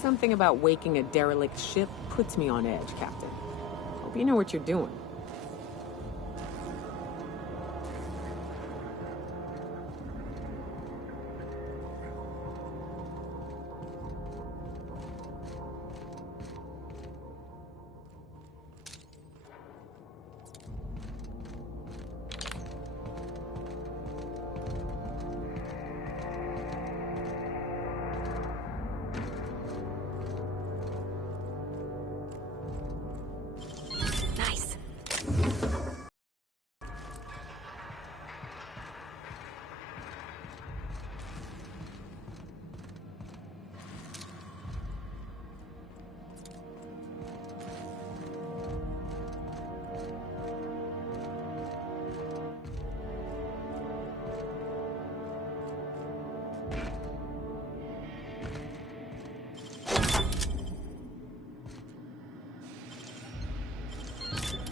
Something about waking a derelict ship puts me on edge, Captain. Hope you know what you're doing.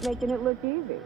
Making it look easy.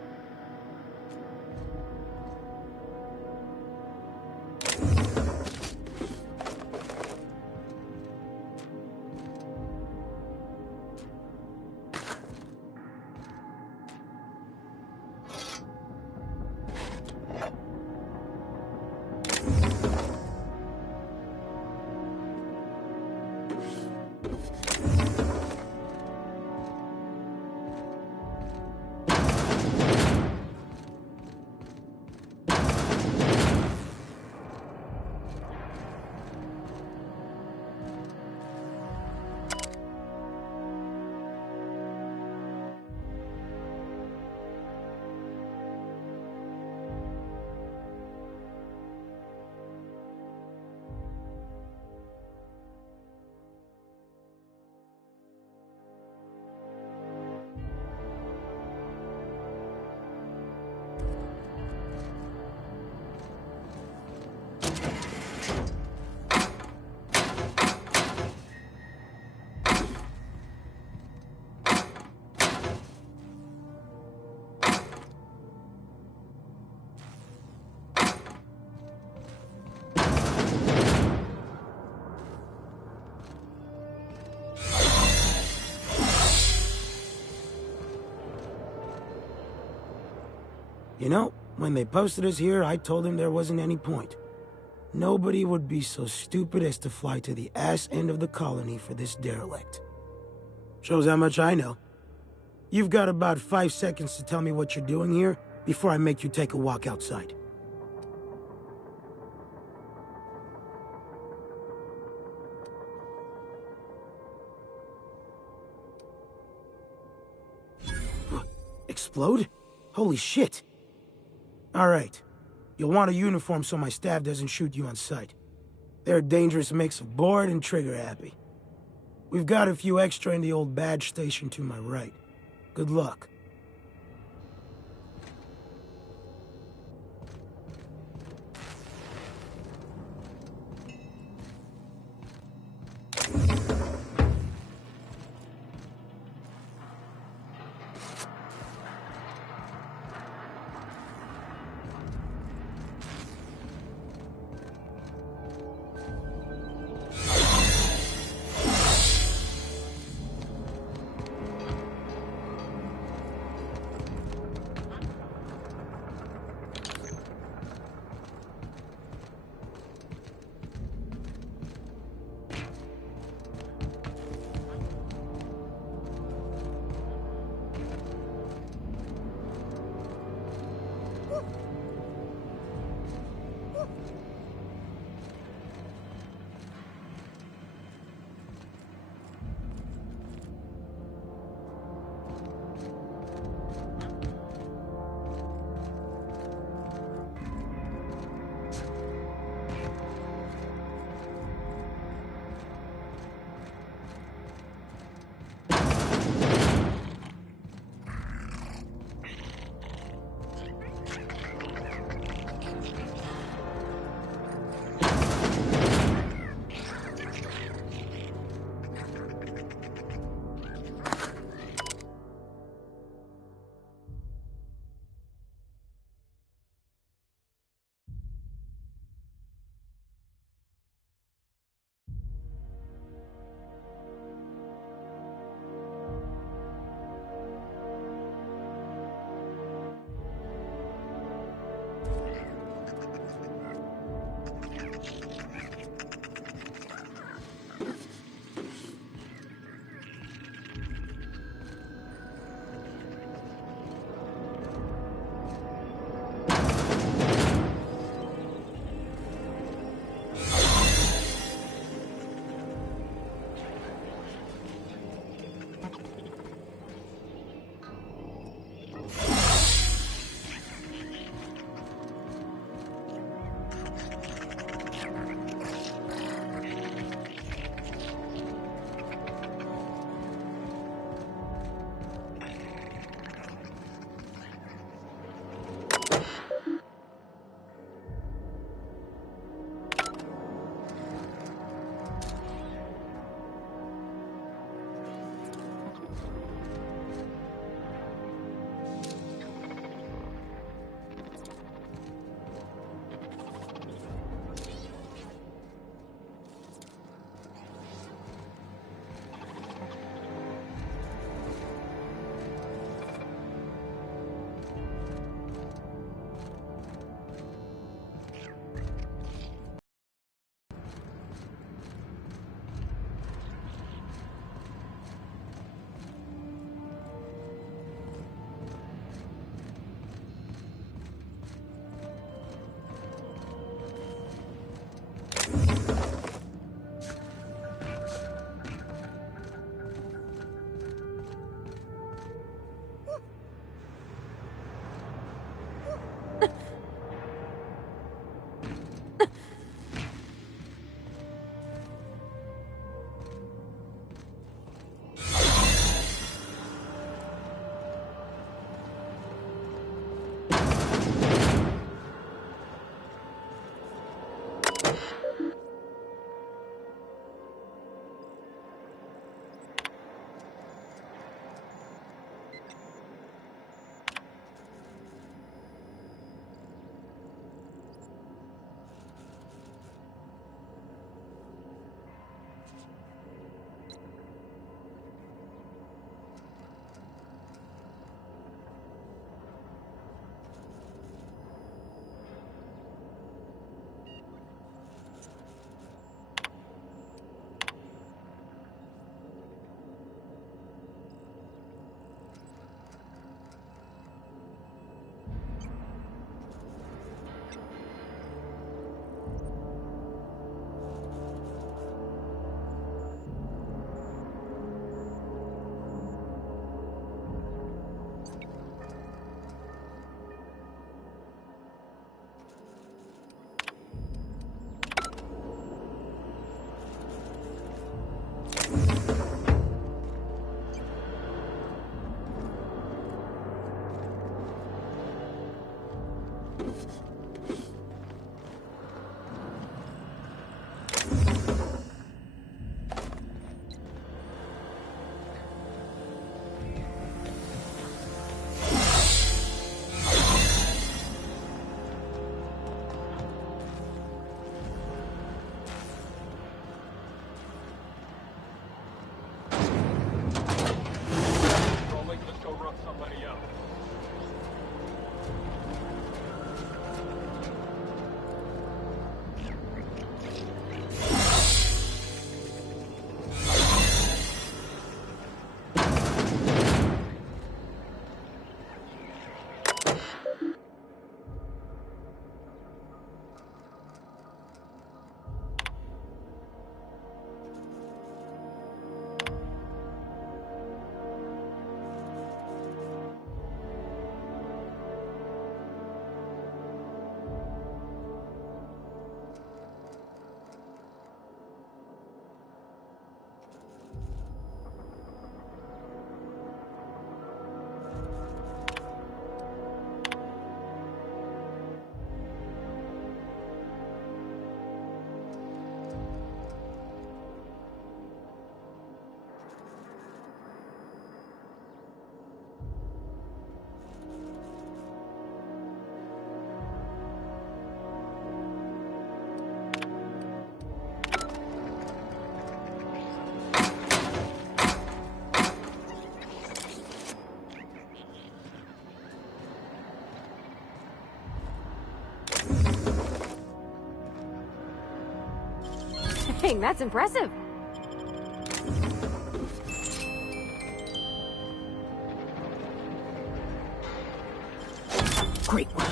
You know, when they posted us here, I told them there wasn't any point. Nobody would be so stupid as to fly to the ass end of the colony for this derelict. Shows how much I know. You've got about 5 seconds to tell me what you're doing here before I make you take a walk outside. Explode? Holy shit. Alright. You'll want a uniform so my staff doesn't shoot you on sight. They're a dangerous mix of bored and trigger-happy. We've got a few extra in the old badge station to my right. Good luck. Dang, that's impressive. Great work.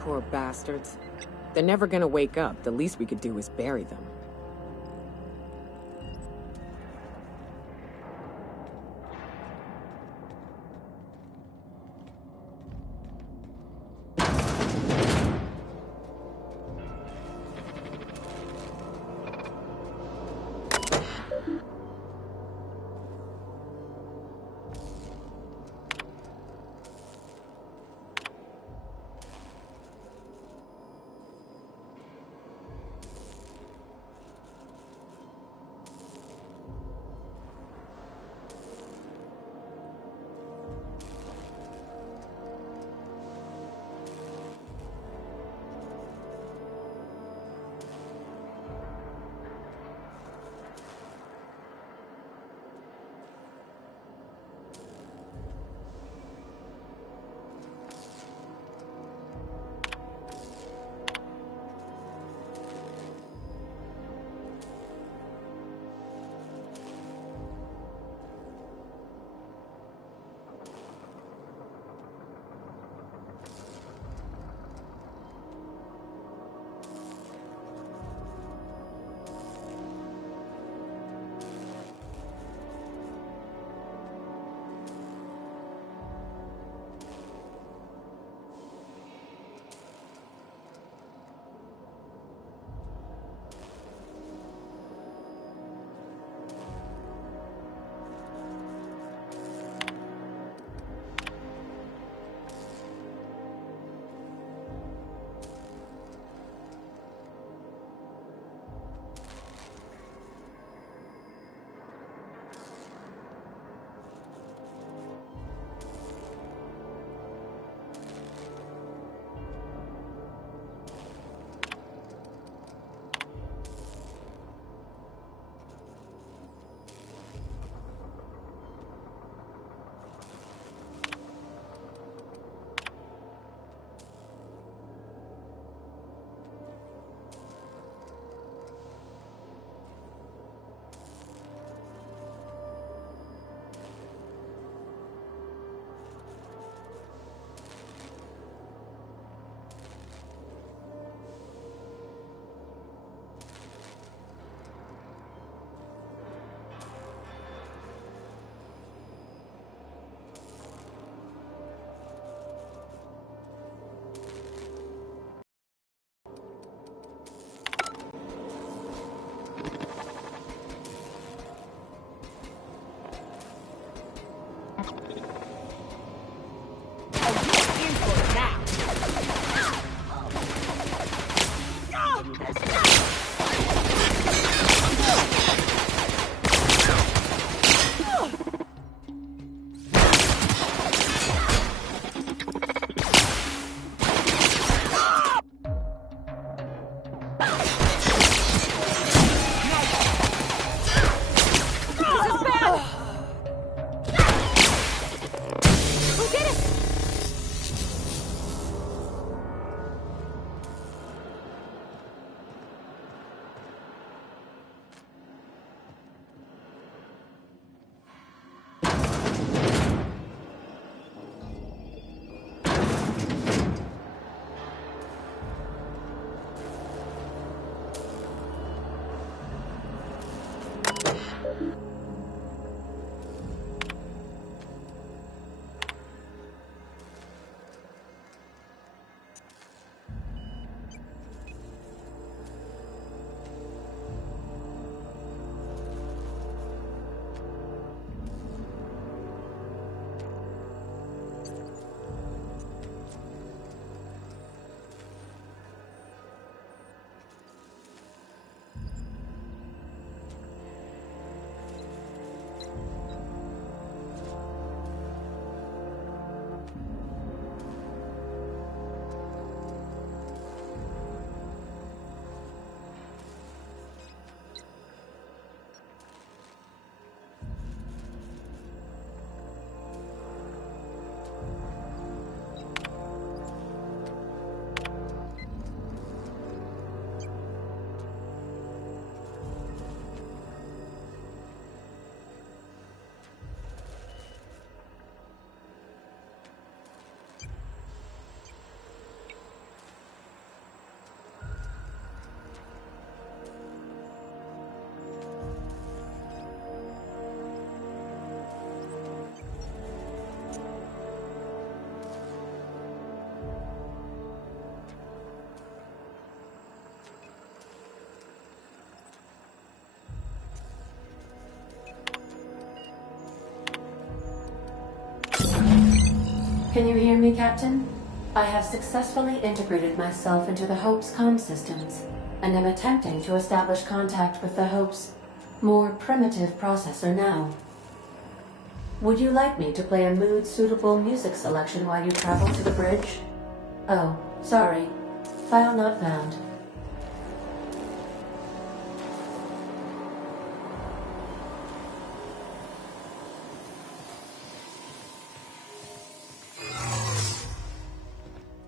Poor bastards. They're never gonna wake up. The least we could do is bury them. Can you hear me, Captain? I have successfully integrated myself into the Hope's comm systems, and am attempting to establish contact with the Hope's more primitive processor now. Would you like me to play a mood-suitable music selection while you travel to the bridge? Oh, sorry. File not found.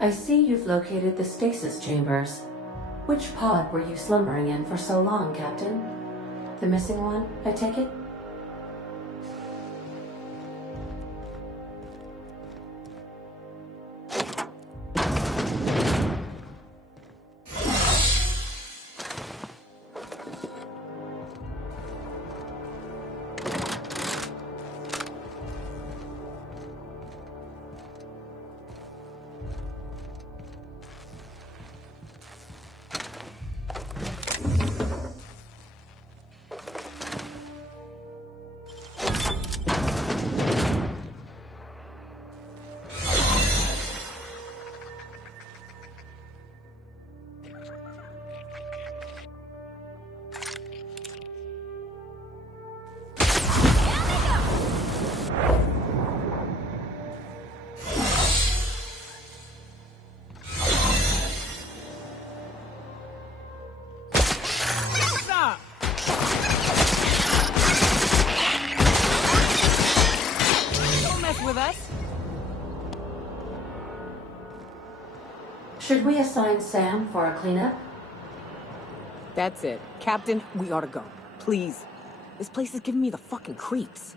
I see you've located the stasis chambers. Which pod were you slumbering in for so long, Captain? The missing one, I take it? Should we assign Sam for a cleanup? That's it. Captain, we ought to go. Please. This place is giving me the fucking creeps.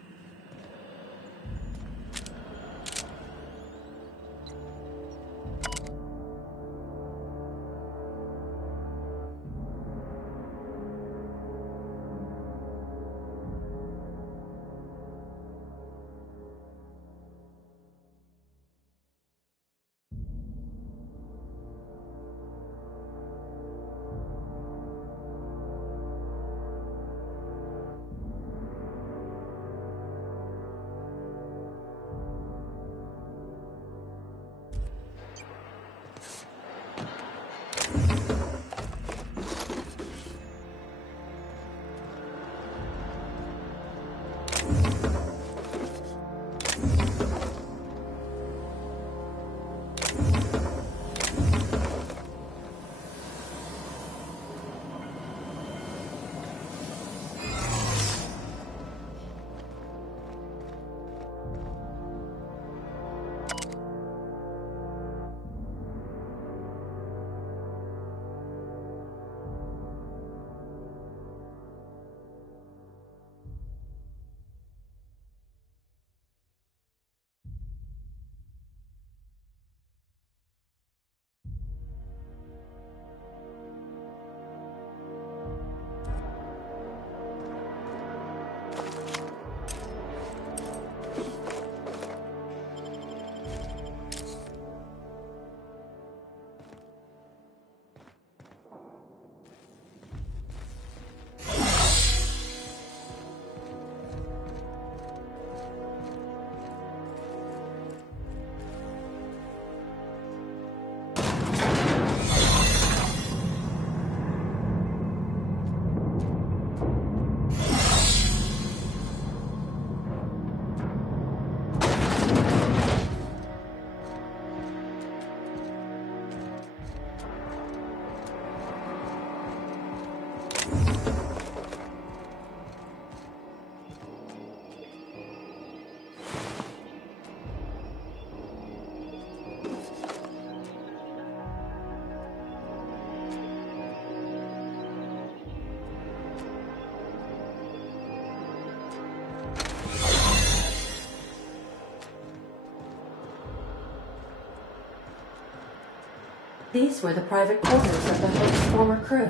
These were the private quarters of the Hope's former crew.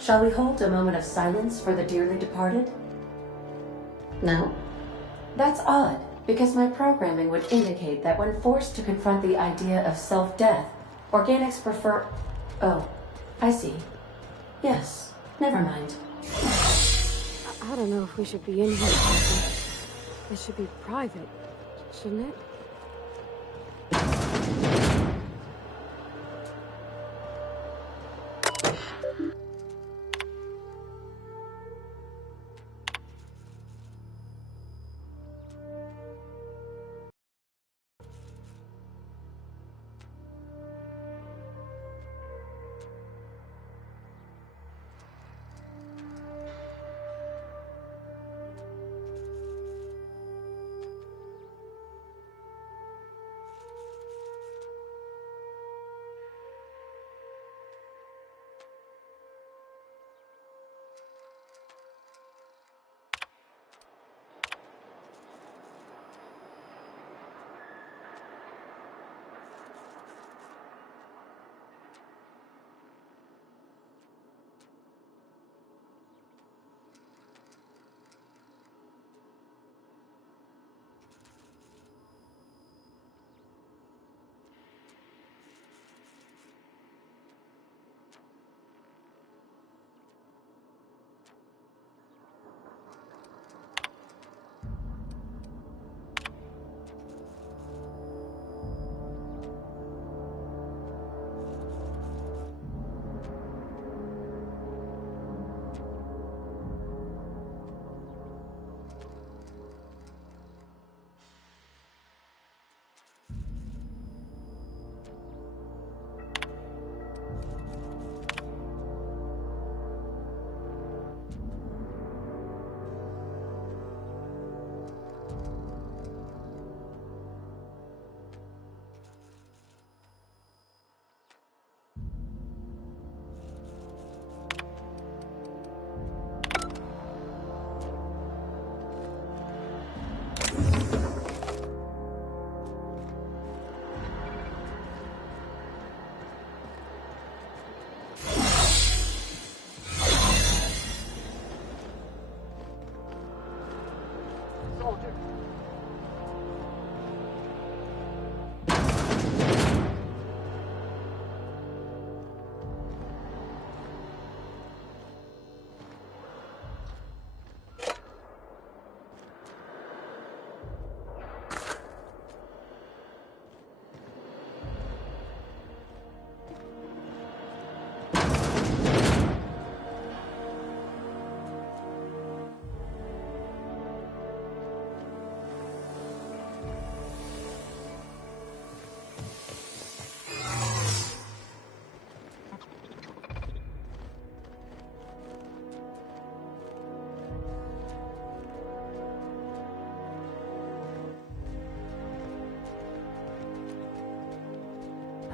Shall we hold a moment of silence for the dearly departed? No? That's odd, because my programming would indicate that when forced to confront the idea of self-death, organics prefer... Oh, I see. Yes, never mind. I don't know if we should be in here. It should be private, shouldn't it? holder.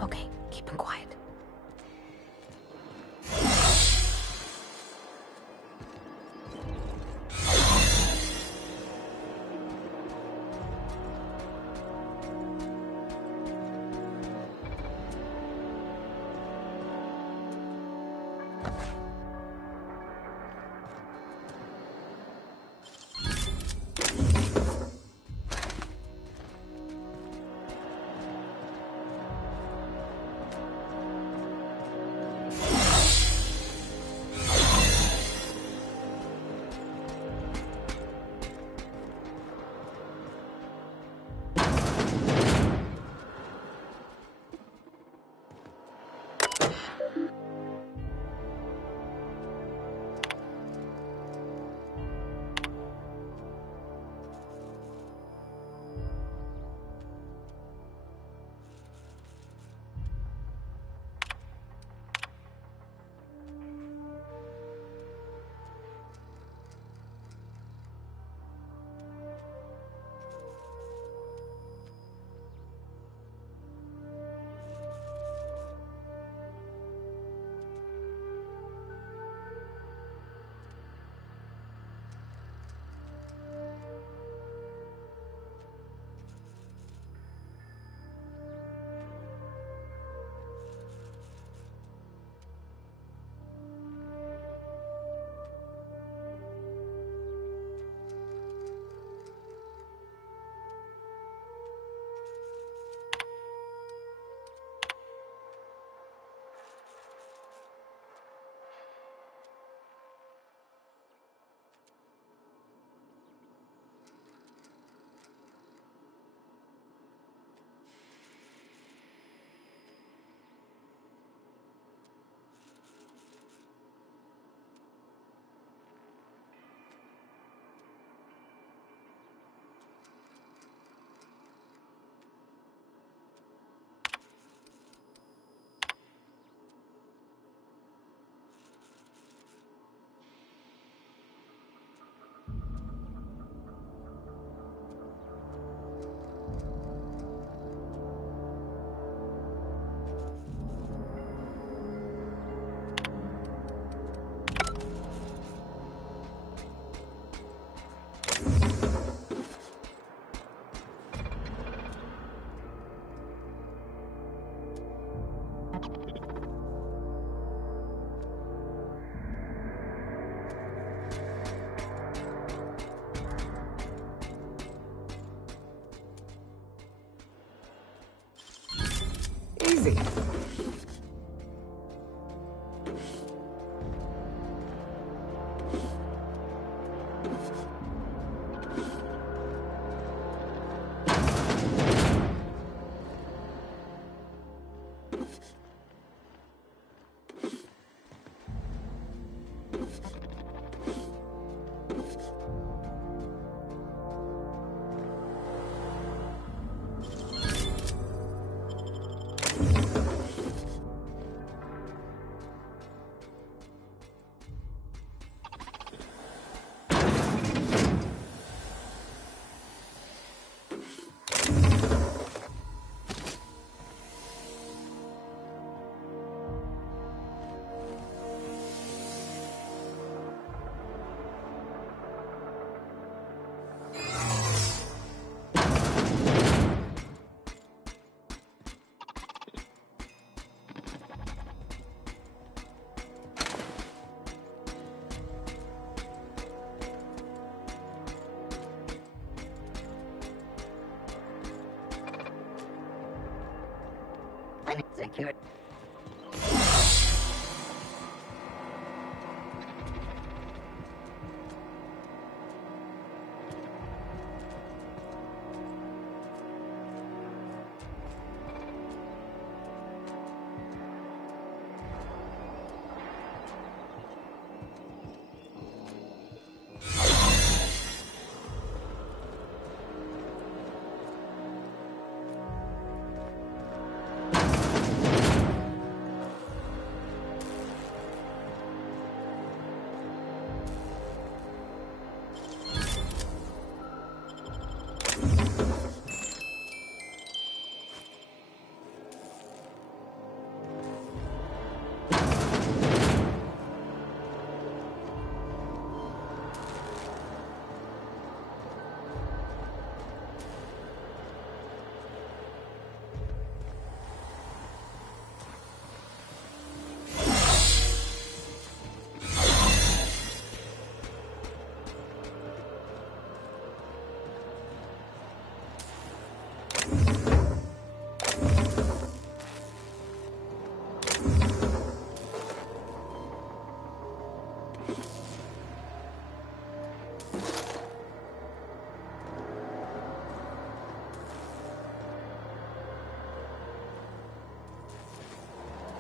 Okay, keep him quiet. Easy.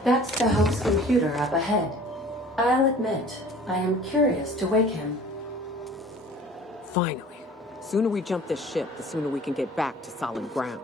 That's the Hope's computer up ahead. I'll admit, I am curious to wake him. Finally. Sooner we jump this ship, the sooner we can get back to solid ground.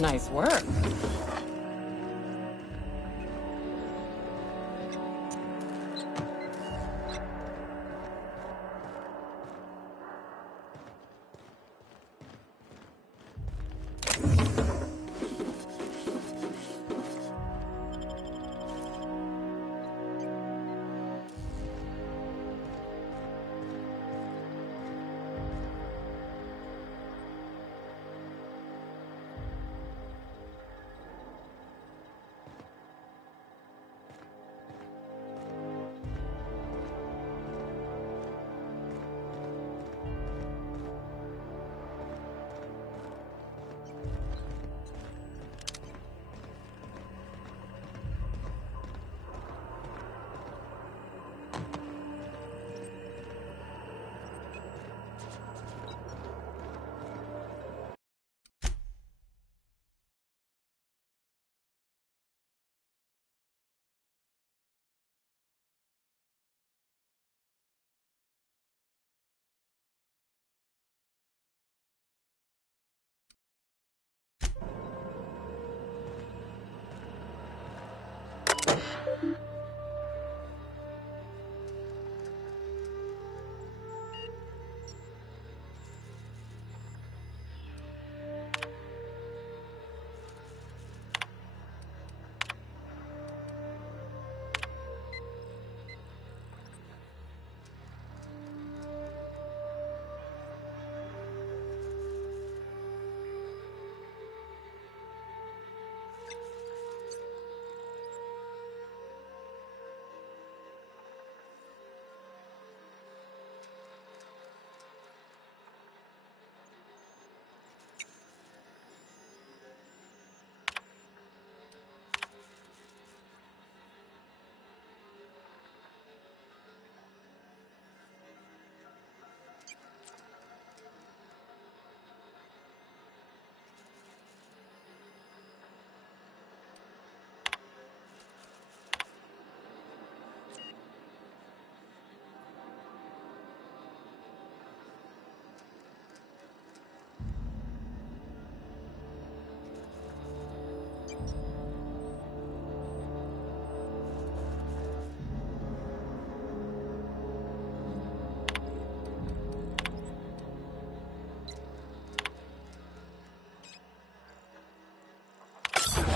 Nice work.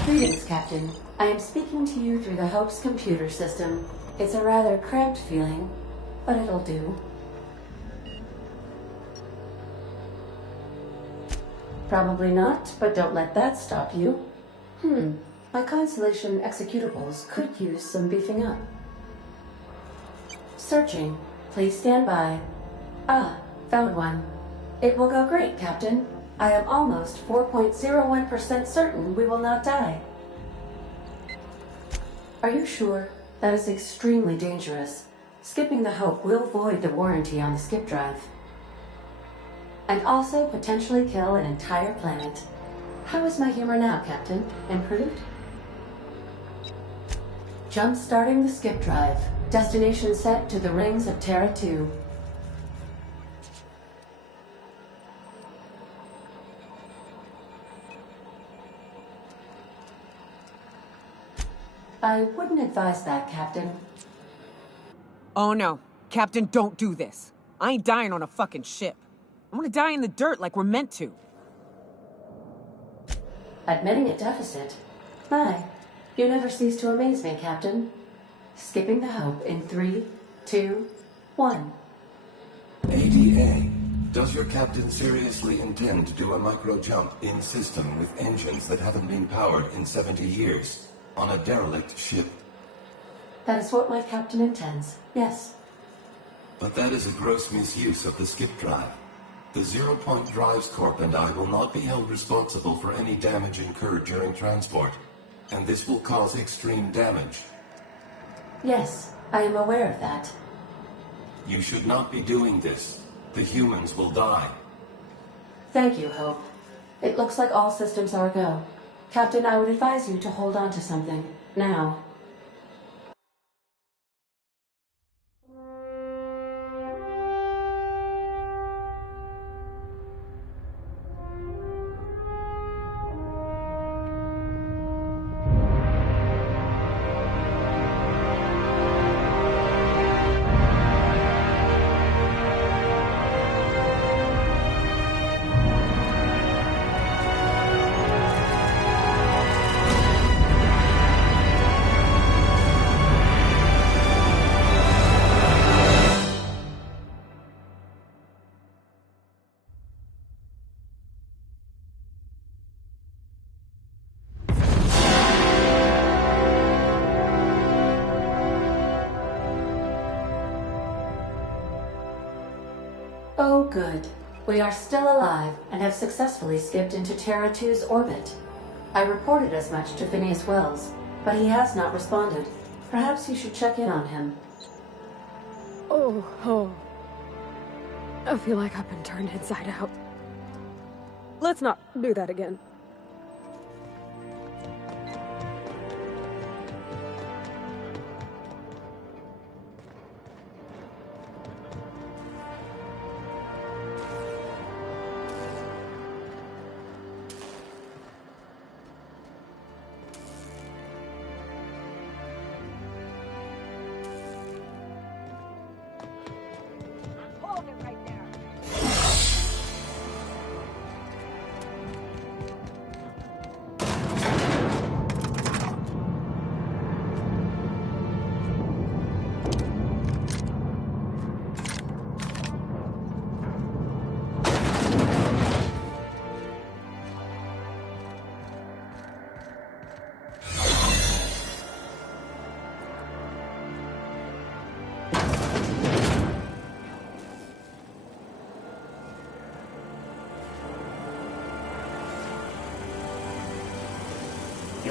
Greetings, Captain. I am speaking to you through the Hope's computer system. It's a rather cramped feeling, but it'll do. Probably not, but don't let that stop you. My Constellation executables could use some beefing up. Searching. Please stand by. Ah, found one. It will go great, Captain. I am almost 4.01% certain we will not die. Are you sure? That is extremely dangerous. Skipping the Hope will void the warranty on the skip drive. And also potentially kill an entire planet. How is my humor now, Captain? Improved? Jump starting the skip drive. Destination set to the rings of Terra 2. I wouldn't advise that, Captain. Oh no. Captain, don't do this. I ain't dying on a fucking ship. I'm gonna die in the dirt like we're meant to. Admitting a deficit? My, you never cease to amaze me, Captain. Skipping the Hope in 3, 2, 1. ADA, does your captain seriously intend to do a micro jump in system with engines that haven't been powered in 70 years? On a derelict ship? That is what my captain intends, yes. But that is a gross misuse of the skip drive. The Zero Point Drives Corp and I will not be held responsible for any damage incurred during transport, and this will cause extreme damage. Yes, I am aware of that. You should not be doing this. The humans will die. Thank you, Hope. It looks like all systems are go. Captain, I would advise you to hold on to something. Now. Oh, good. We are still alive and have successfully skipped into Terra 2's orbit. I reported as much to Phineas Wells, but he has not responded. Perhaps you should check in on him. Oh. I feel like I've been turned inside out. Let's not do that again.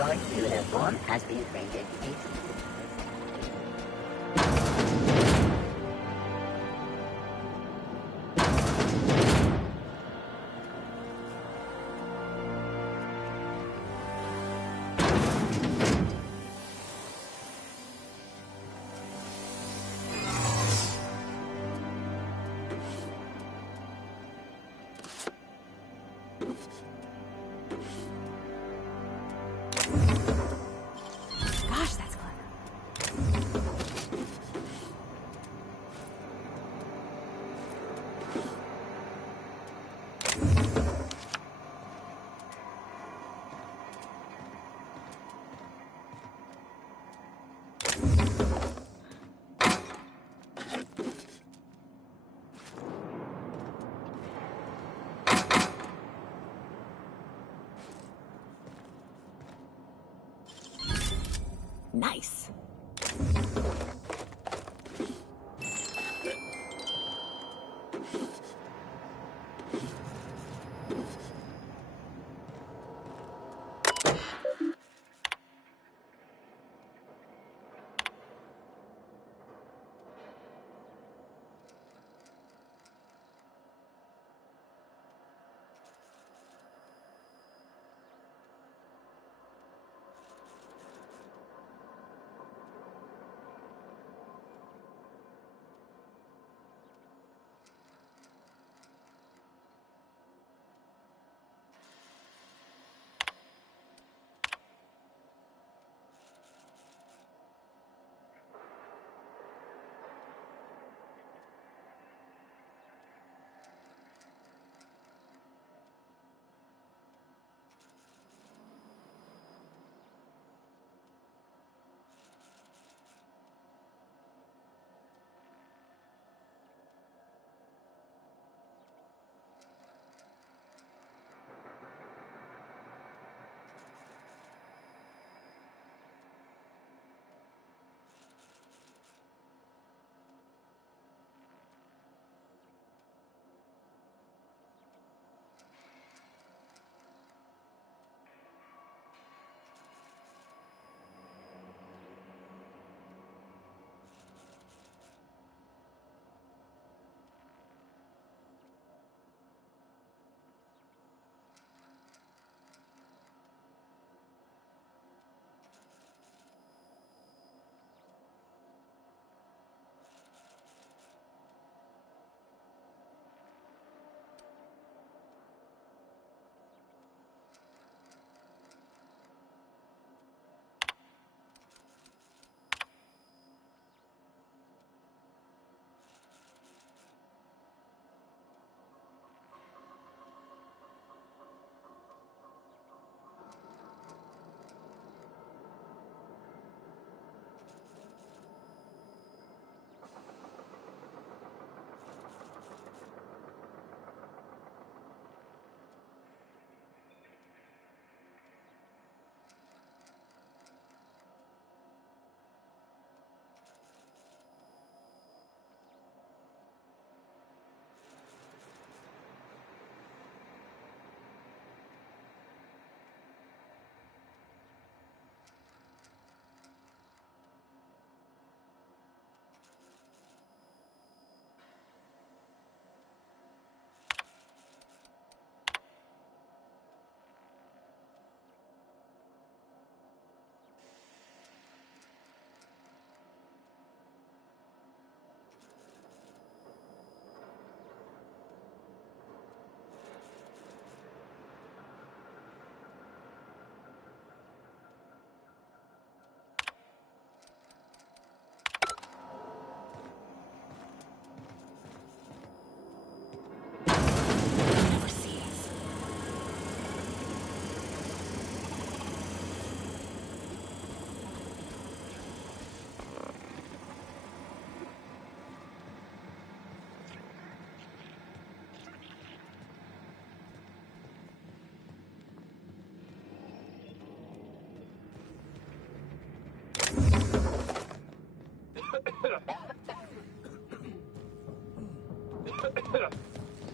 Your uniform has been rated A. Gosh, that's clever. Nice.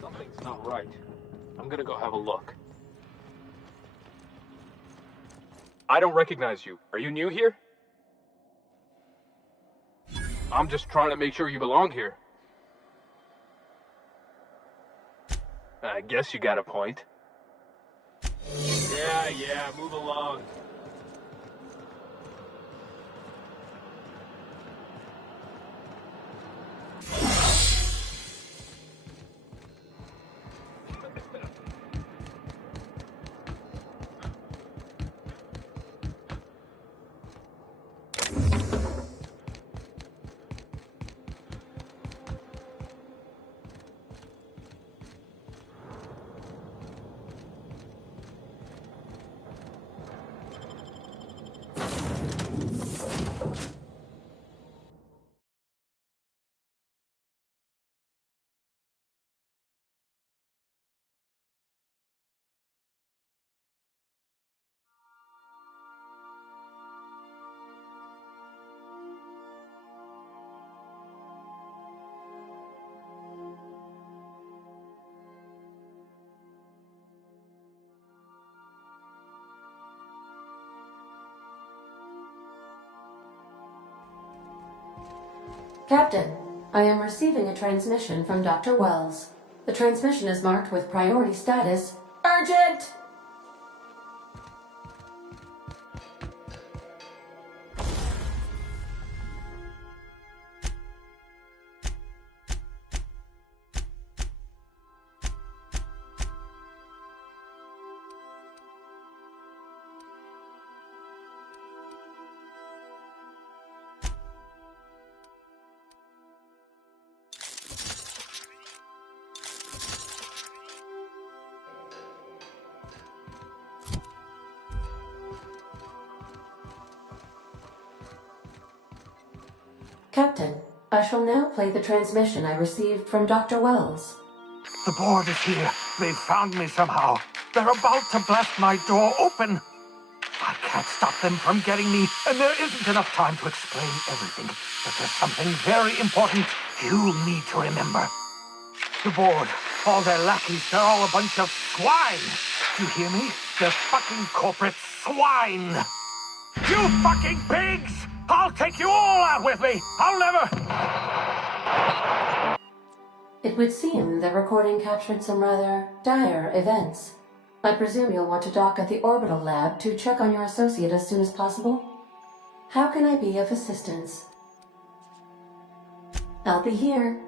Something's not right. I'm gonna go have a look. I don't recognize you. Are you new here? I'm just trying to make sure you belong here. I guess you got a point. Yeah, move along. Captain, I am receiving a transmission from Dr. Wells. The transmission is marked with priority status, urgent! Captain, I shall now play the transmission I received from Dr. Wells. The board is here. They've found me somehow. They're about to blast my door open. I can't stop them from getting me, and there isn't enough time to explain everything. But there's something very important you need to remember. The board, all their lackeys, they're all a bunch of swine. Do you hear me? They're fucking corporate swine. You fucking pigs! I'll take you all out with me! I'll never... It would seem the recording captured some rather dire events. I presume you'll want to dock at the orbital lab to check on your associate as soon as possible? How can I be of assistance? I'll be here.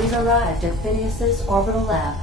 We've arrived at Phineas's orbital lab.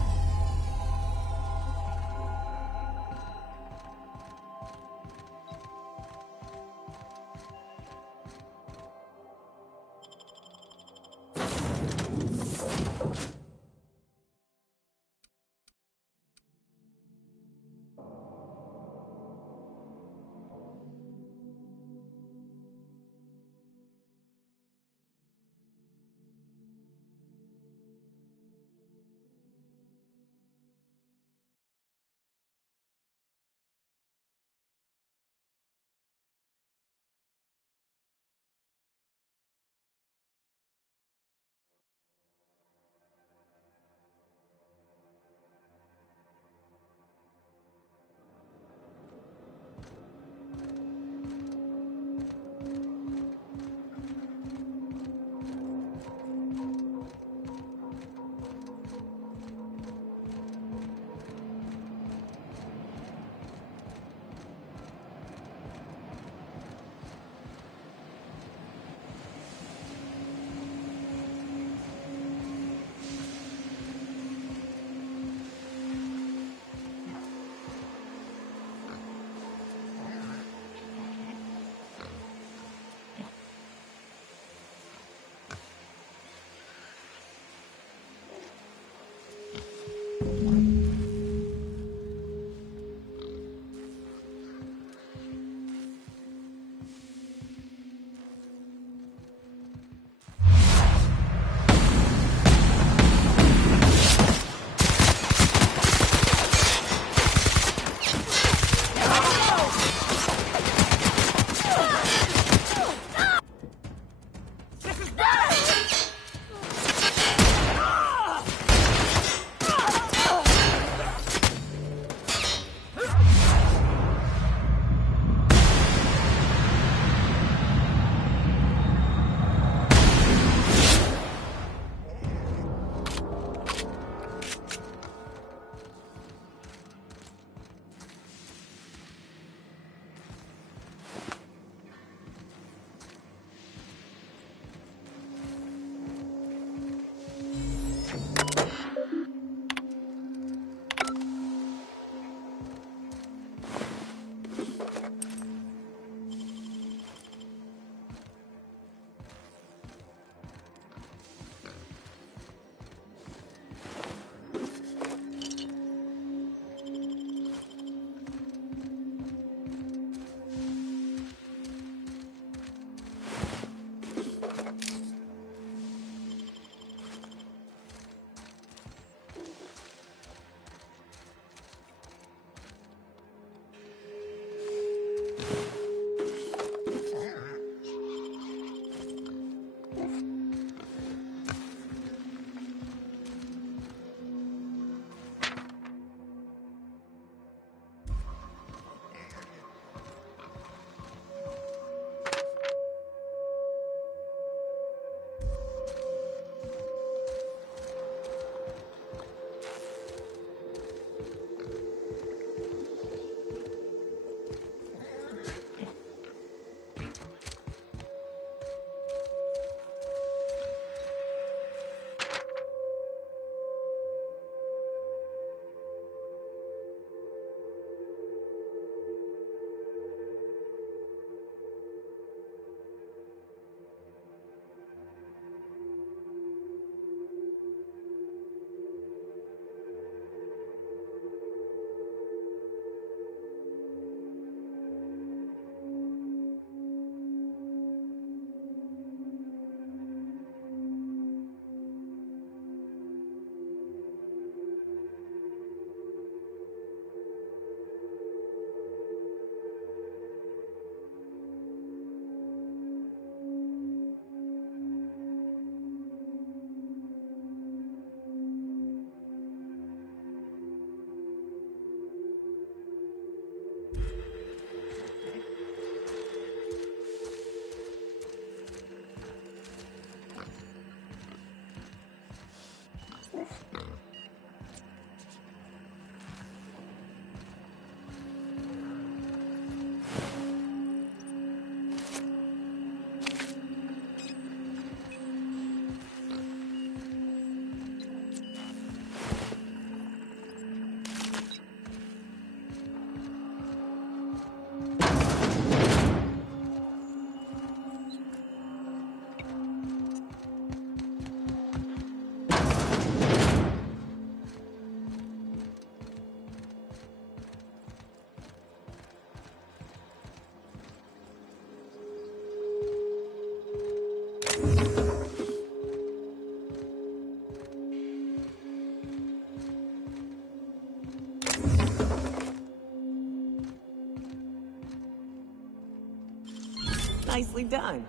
Nicely done.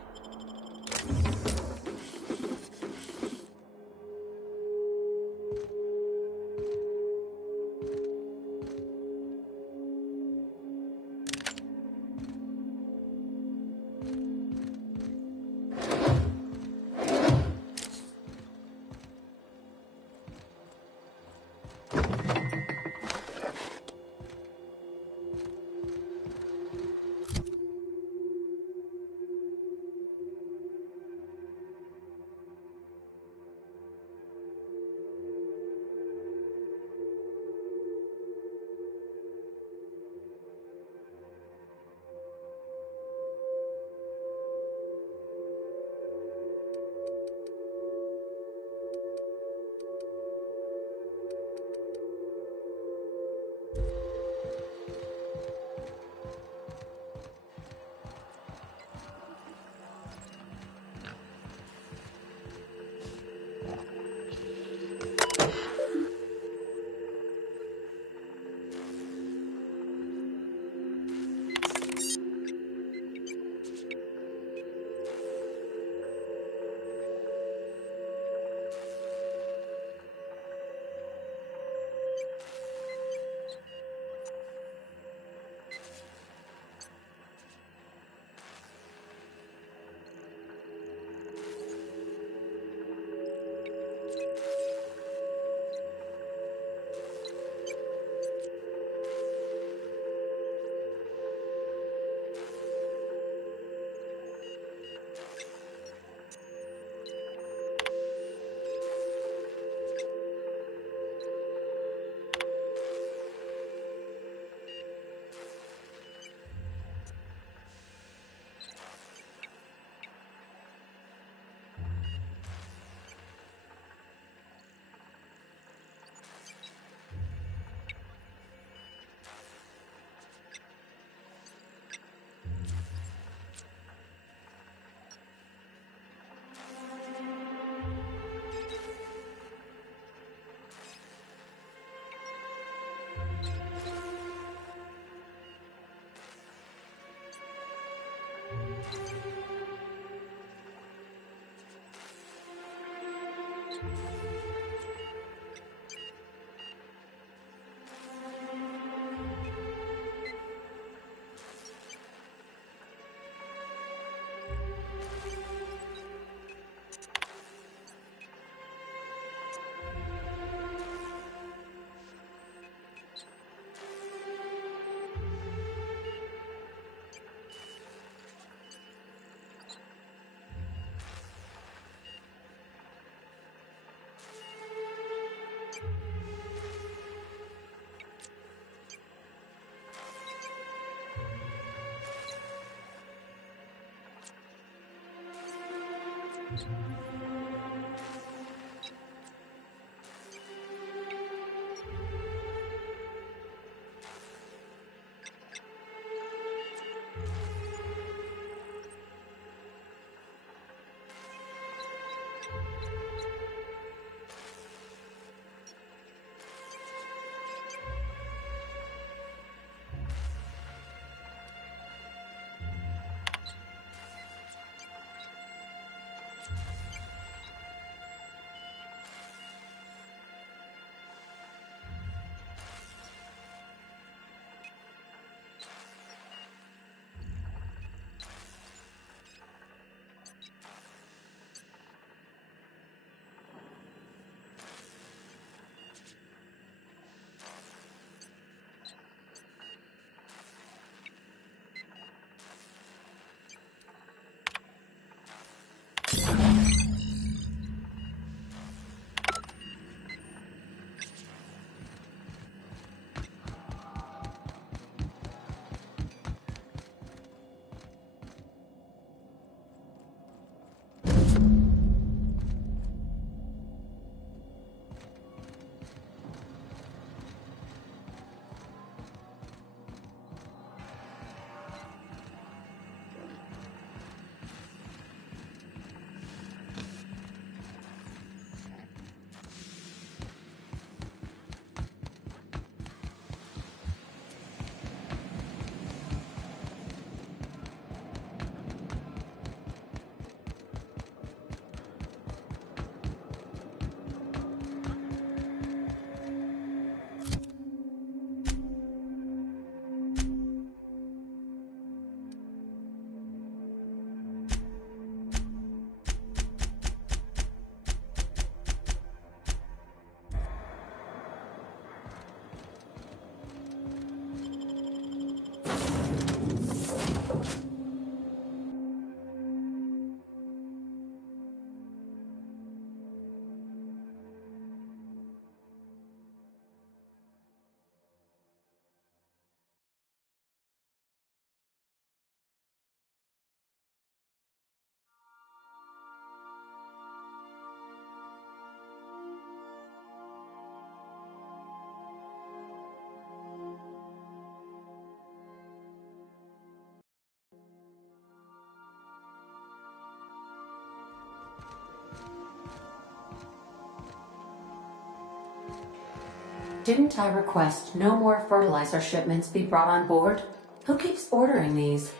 Didn't I request no more fertilizer shipments be brought on board? Who keeps ordering these?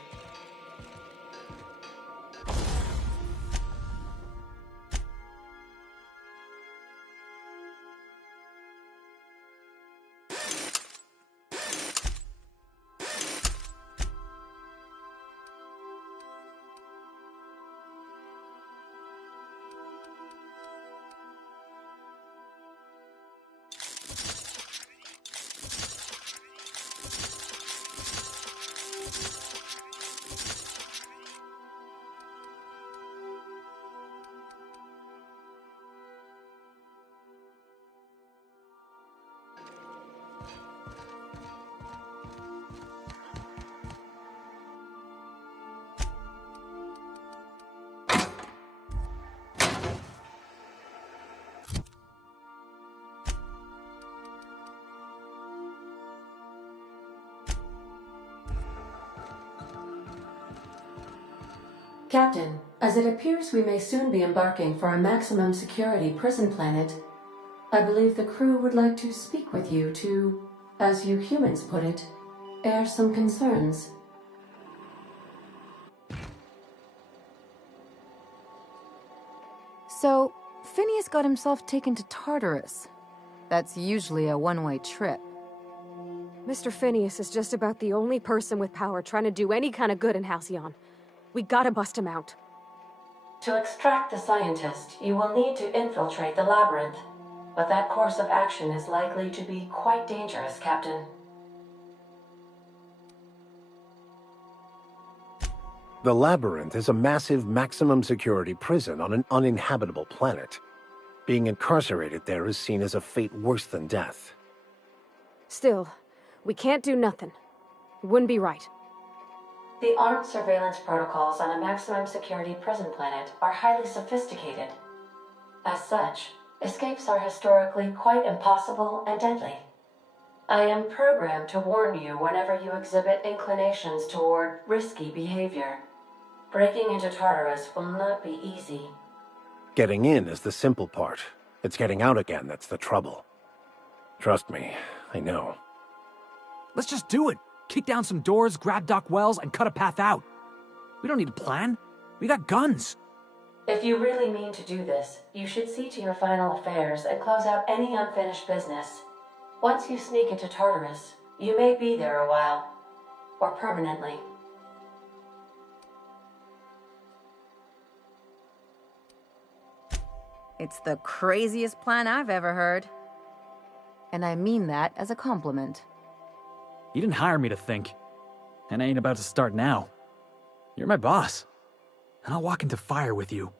Captain, as it appears we may soon be embarking for a maximum security prison planet, I believe the crew would like to speak with you to, as you humans put it, air some concerns. So, Phineas got himself taken to Tartarus. That's usually a one-way trip. Mr. Phineas is just about the only person with power trying to do any kind of good in Halcyon. We gotta bust him out. To extract the scientist, you will need to infiltrate the labyrinth. But that course of action is likely to be quite dangerous, Captain. The labyrinth is a massive maximum security prison on an uninhabitable planet. Being incarcerated there is seen as a fate worse than death. Still, we can't do nothing. It wouldn't be right. The armed surveillance protocols on a maximum security prison planet are highly sophisticated. As such, escapes are historically quite impossible and deadly. I am programmed to warn you whenever you exhibit inclinations toward risky behavior. Breaking into Tartarus will not be easy. Getting in is the simple part. It's getting out again that's the trouble. Trust me, I know. Let's just do it. Kick down some doors, grab Doc Wells, and cut a path out. We don't need a plan. We got guns. If you really mean to do this, you should see to your final affairs and close out any unfinished business. Once you sneak into Tartarus, you may be there a while. Or permanently. It's the craziest plan I've ever heard. And I mean that as a compliment. You didn't hire me to think. And I ain't about to start now. You're my boss. And I'll walk into fire with you.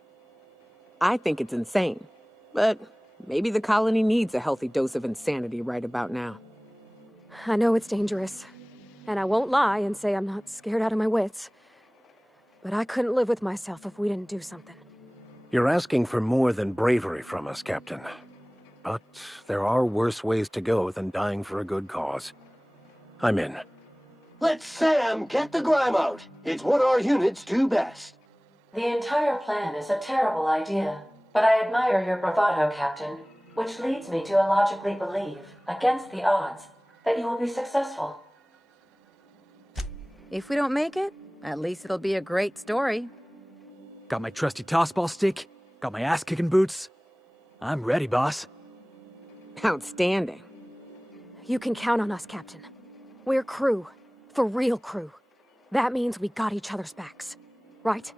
I think it's insane. But maybe the colony needs a healthy dose of insanity right about now. I know it's dangerous. And I won't lie and say I'm not scared out of my wits. But I couldn't live with myself if we didn't do something. You're asking for more than bravery from us, Captain. But there are worse ways to go than dying for a good cause. I'm in. Let Sam get the grime out. It's what our units do best. The entire plan is a terrible idea, but I admire your bravado, Captain, which leads me to illogically believe, against the odds, that you will be successful. If we don't make it, at least it'll be a great story. Got my trusty tossball stick, got my ass-kicking boots. I'm ready, boss. Outstanding. You can count on us, Captain. We're crew. For real crew. That means we got each other's backs. Right?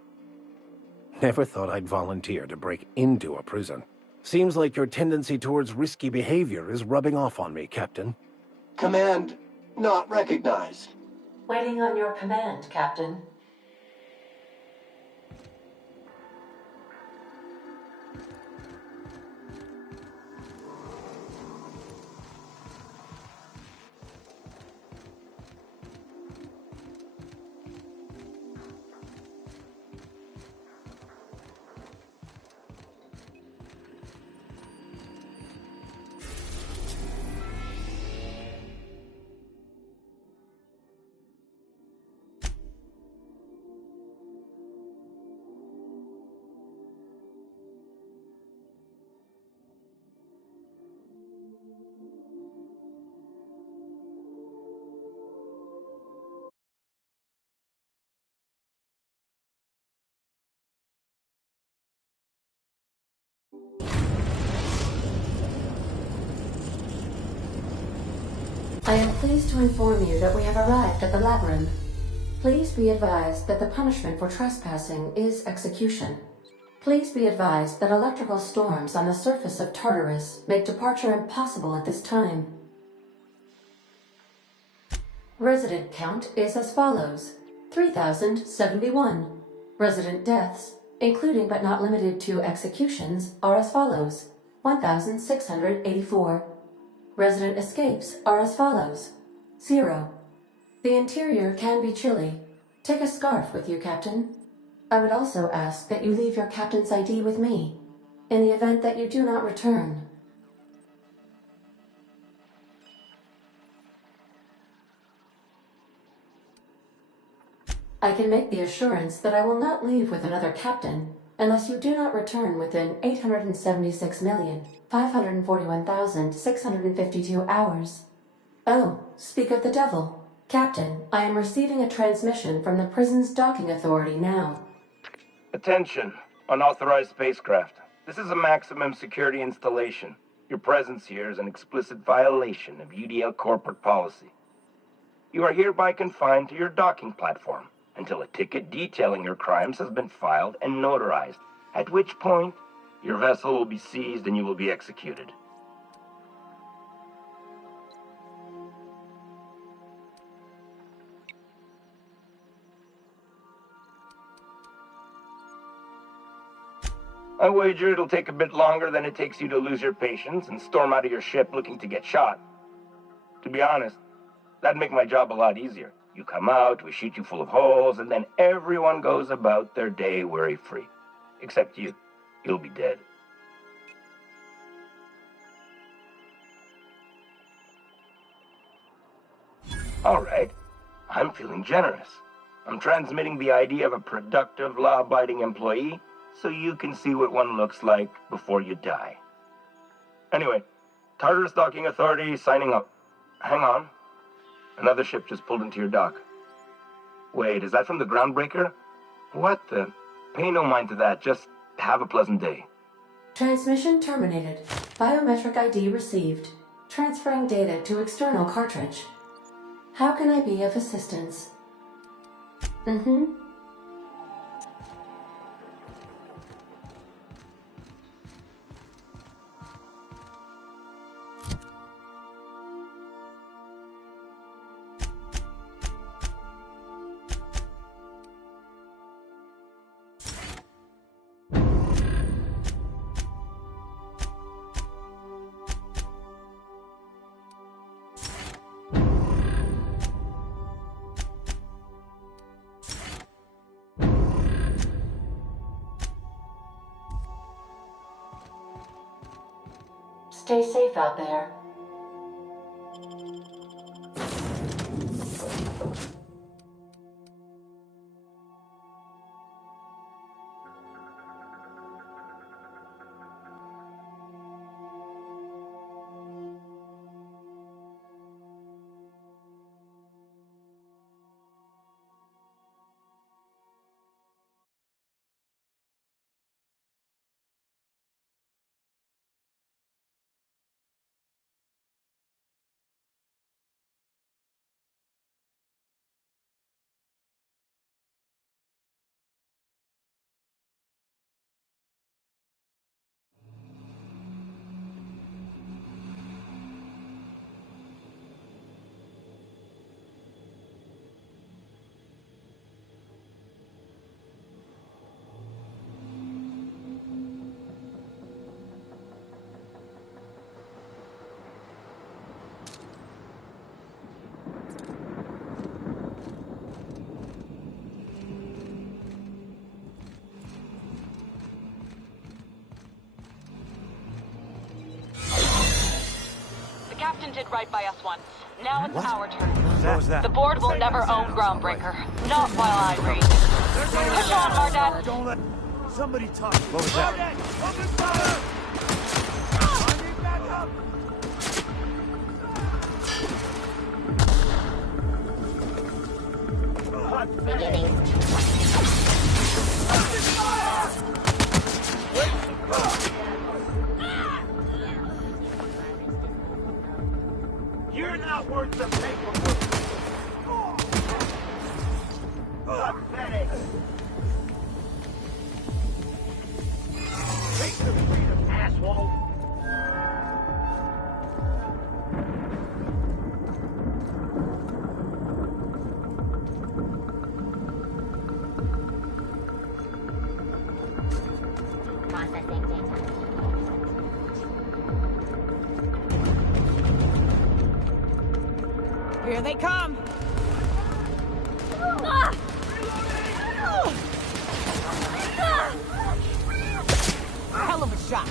Never thought I'd volunteer to break into a prison. Seems like your tendency towards risky behavior is rubbing off on me, Captain. Command not recognized. Waiting on your command, Captain. I am pleased to inform you that we have arrived at the lab room. Please be advised that the punishment for trespassing is execution. Please be advised that electrical storms on the surface of Tartarus make departure impossible at this time. Resident count is as follows: 3,071. Resident deaths, including but not limited to executions, are as follows: 1,684. Resident escapes are as follows: 0. The interior can be chilly. Take a scarf with you, Captain. I would also ask that you leave your captain's ID with me, in the event that you do not return. I can make the assurance that I will not leave with another captain unless you do not return within 876,541,652 hours. Oh, speak of the devil. Captain, I am receiving a transmission from the prison's docking authority now. Attention, unauthorized spacecraft. This is a maximum security installation. Your presence here is an explicit violation of UDL corporate policy. You are hereby confined to your docking platform until a ticket detailing your crimes has been filed and notarized, at which point your vessel will be seized and you will be executed. I wager it'll take a bit longer than it takes you to lose your patience and storm out of your ship looking to get shot. To be honest, that'd make my job a lot easier. You come out, we shoot you full of holes, and then everyone goes about their day worry-free. Except you. You'll be dead. All right. I'm feeling generous. I'm transmitting the idea of a productive, law-abiding employee so you can see what one looks like before you die. Anyway, Tartarus Docking Authority signing up. Hang on. Another ship just pulled into your dock. Wait, is that from the Groundbreaker? What the? Pay no mind to that. Just have a pleasant day. Transmission terminated. Biometric ID received. Transferring data to external cartridge. How can I be of assistance? Stay safe out there. Captain did right by us once. Now it's our turn. What was that? The board will never own Groundbreaker. Not while I reign. Push on, Mardet! Don't let somebody talk. What was that? Open fire! I need backup! Beginning. Open fire! You're not not worth the paperwork. Pathetic. Take the freedom, asshole. Processing data. Here they come! Hell of a shot!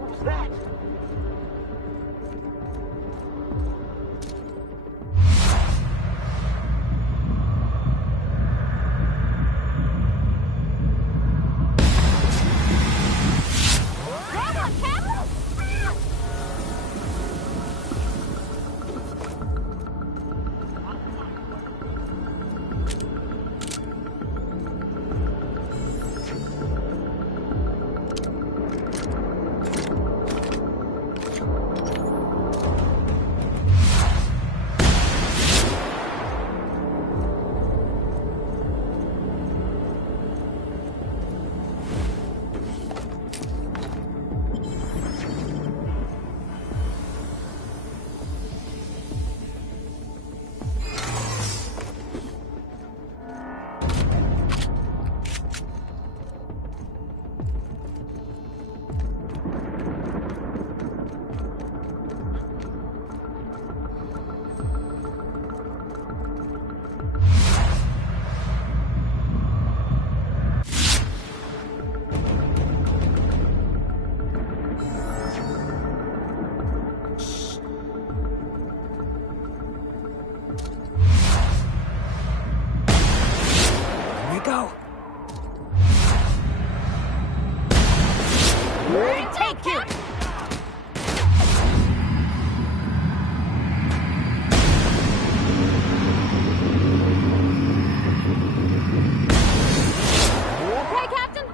What's that? Go! Take you! Okay, Captain?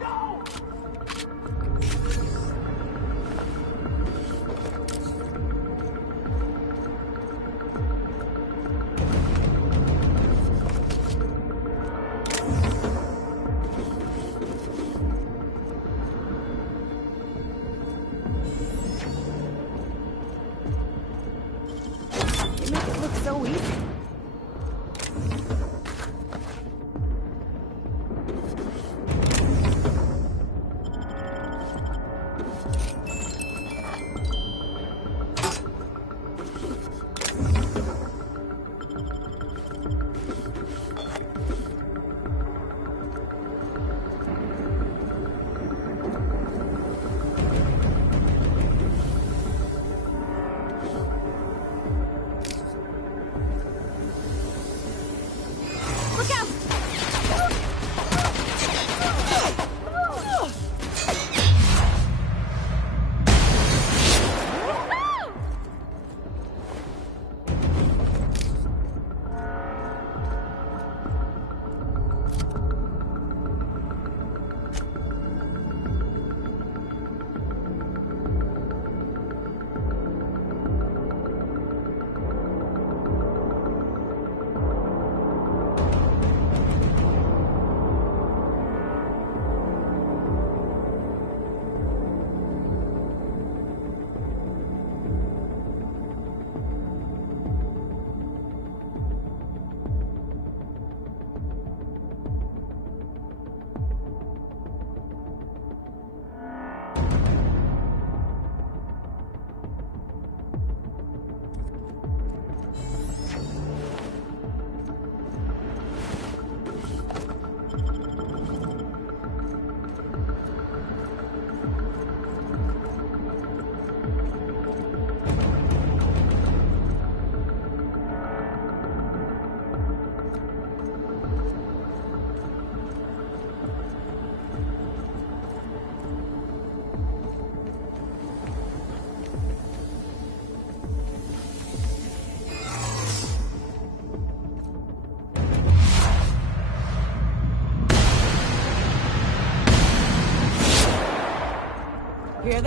You make it look so easy.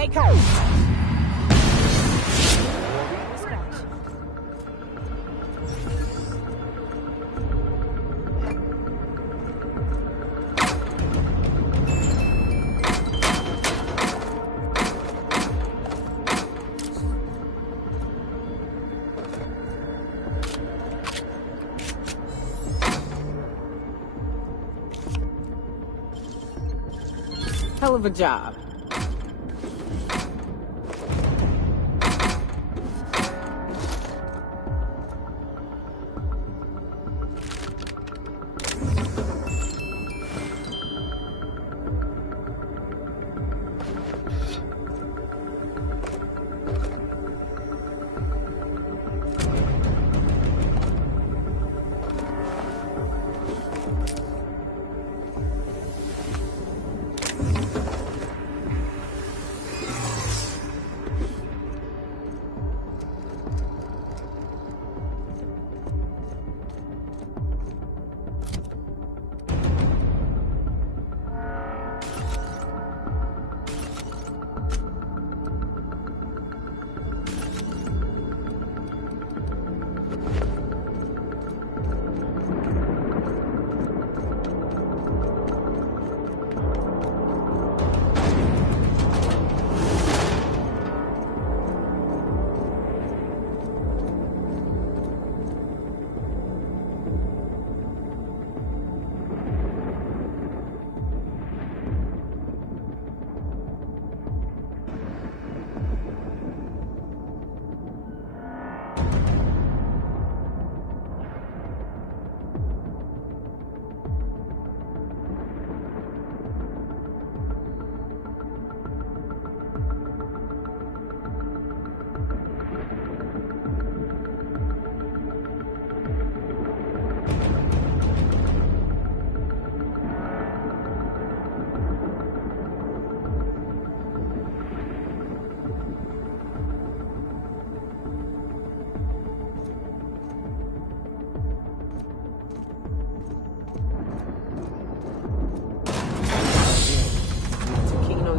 They come. Hell of a job.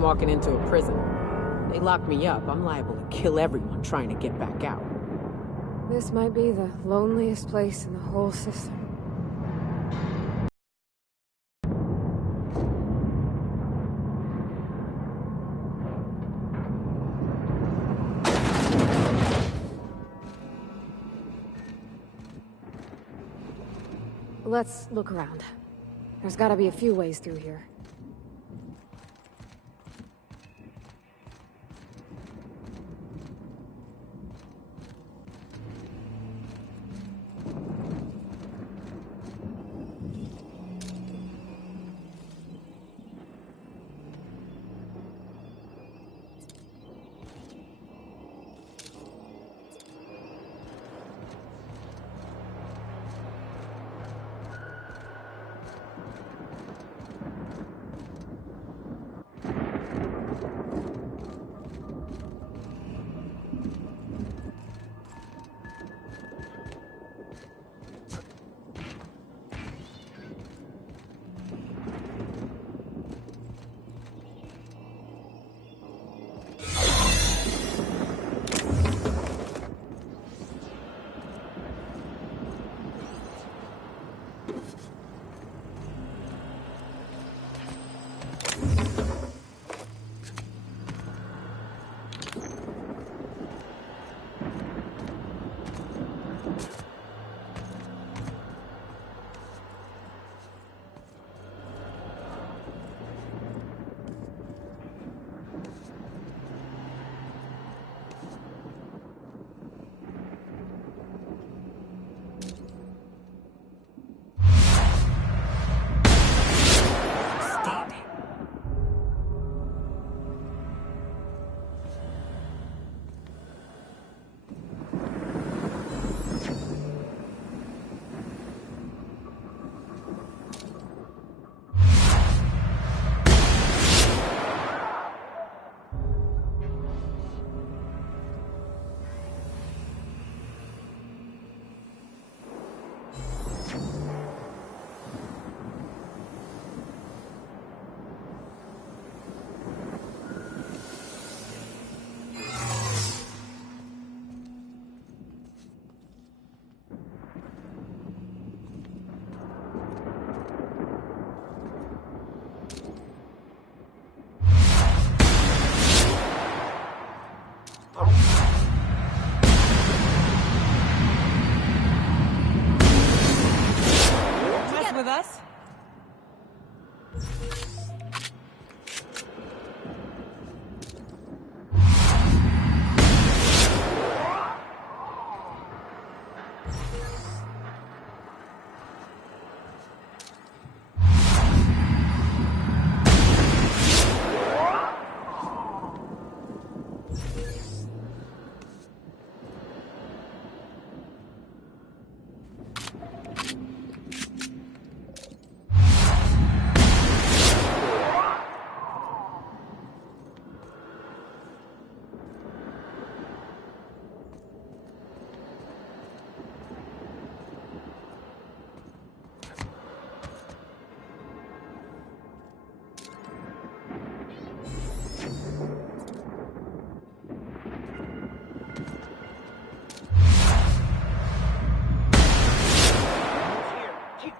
Walking into a prison. They lock me up, I'm liable to kill everyone trying to get back out. This might be the loneliest place in the whole system. Let's look around. There's gotta be a few ways through here.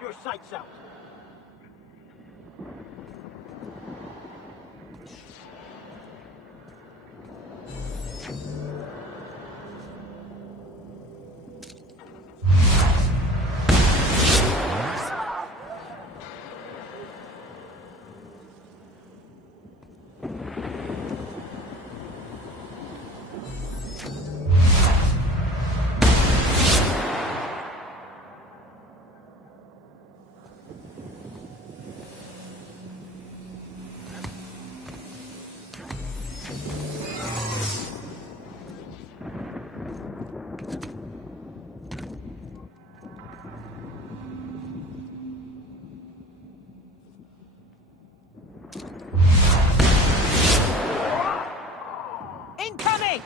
your sights out. Incoming!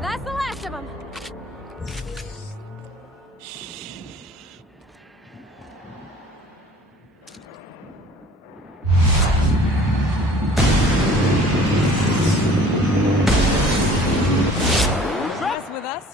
That's the last of them. Mess with us?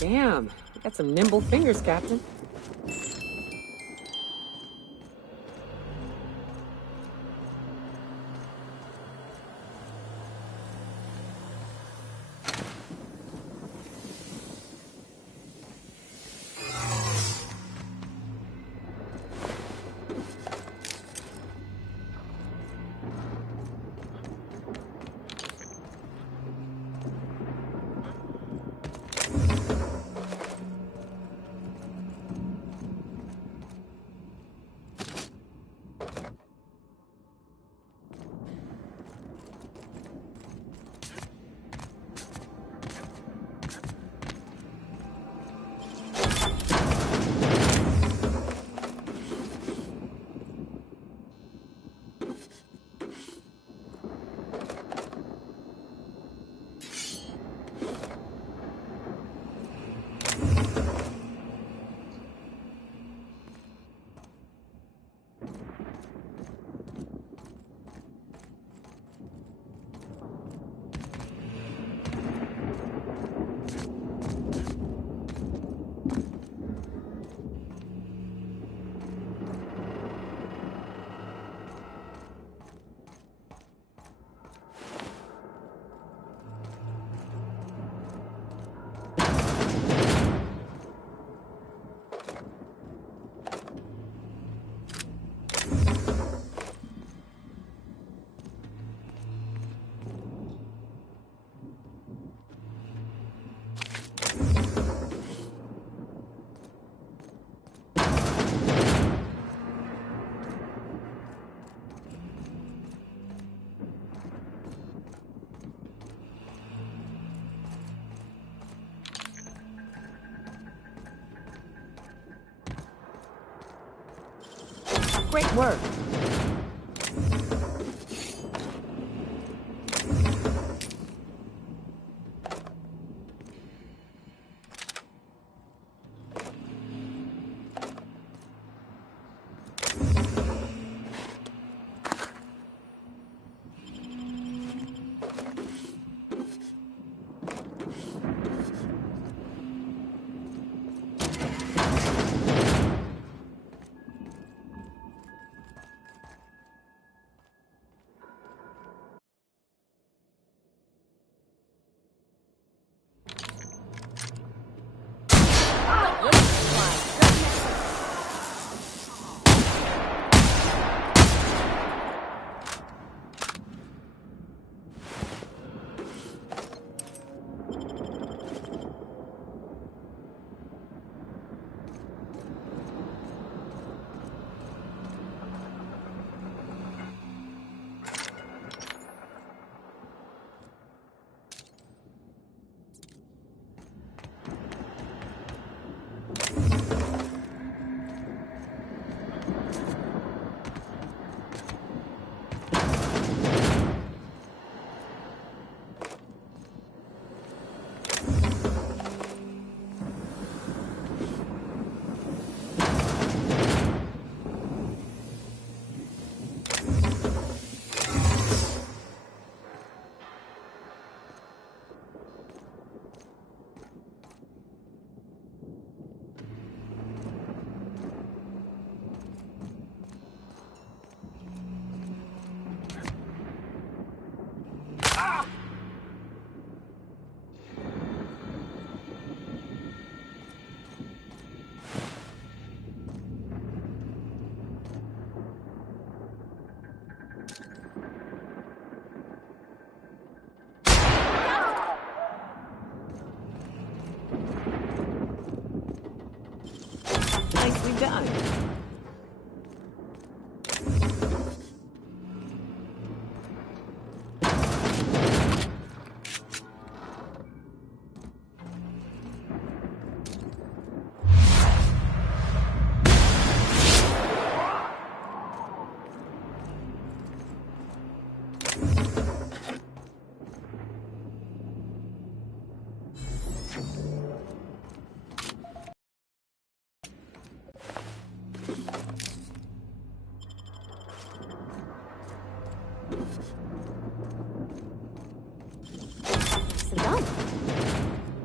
Damn, you got some nimble fingers, Captain. Great work. Nicely done. Nicely done.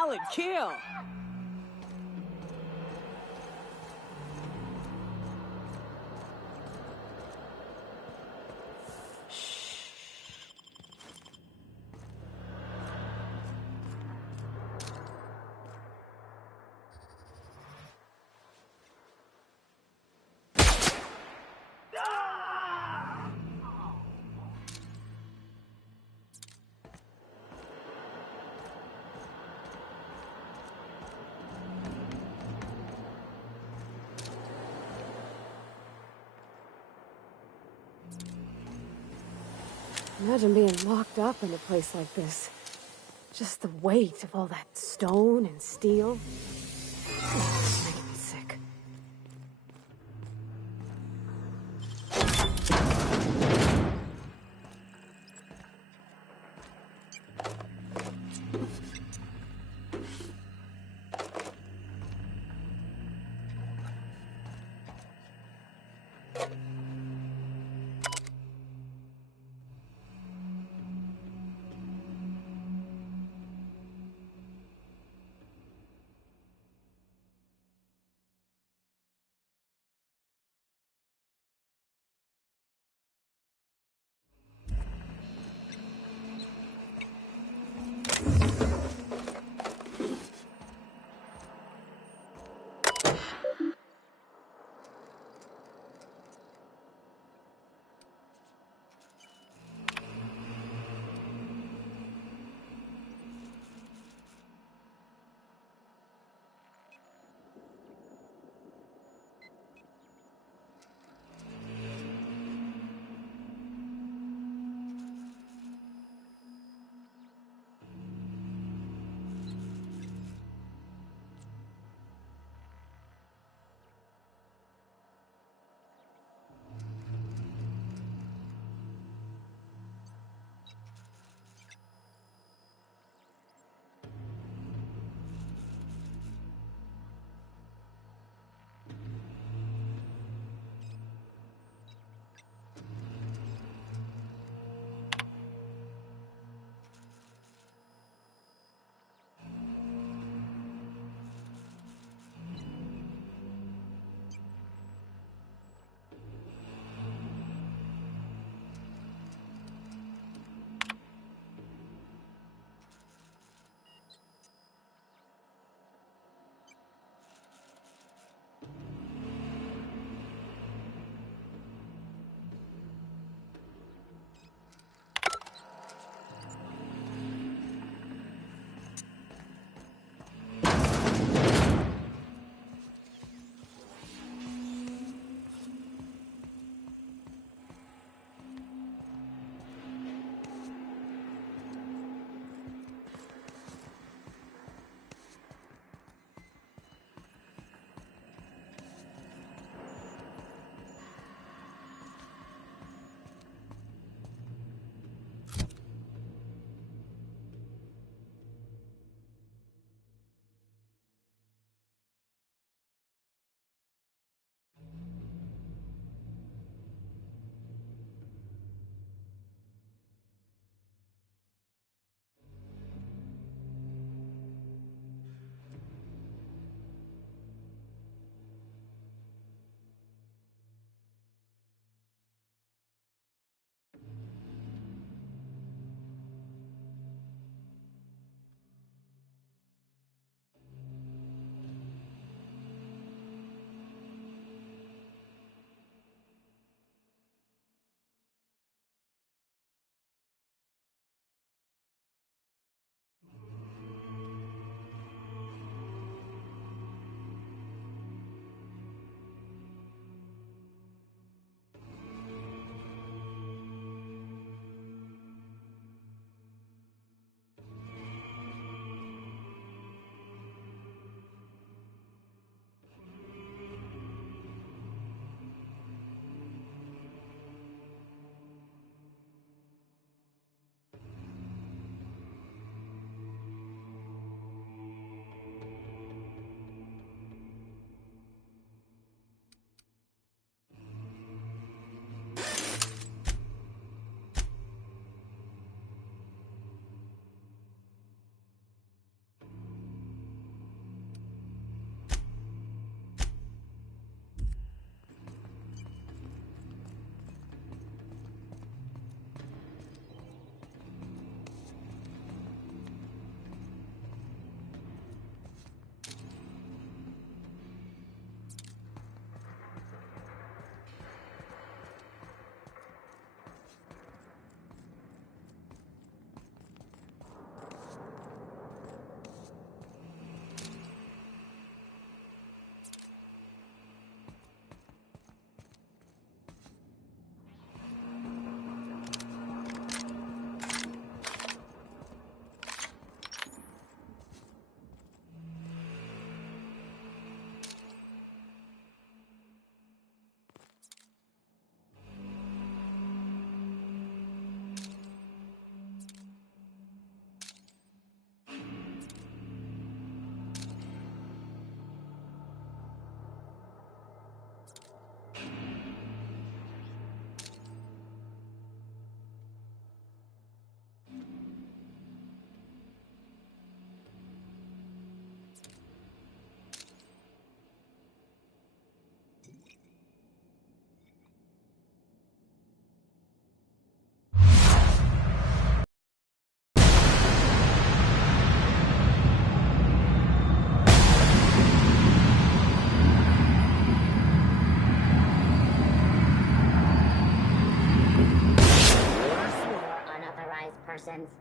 Solid kill. Imagine being locked up in a place like this. Just the weight of all that stone and steel. It's making me sick. questions.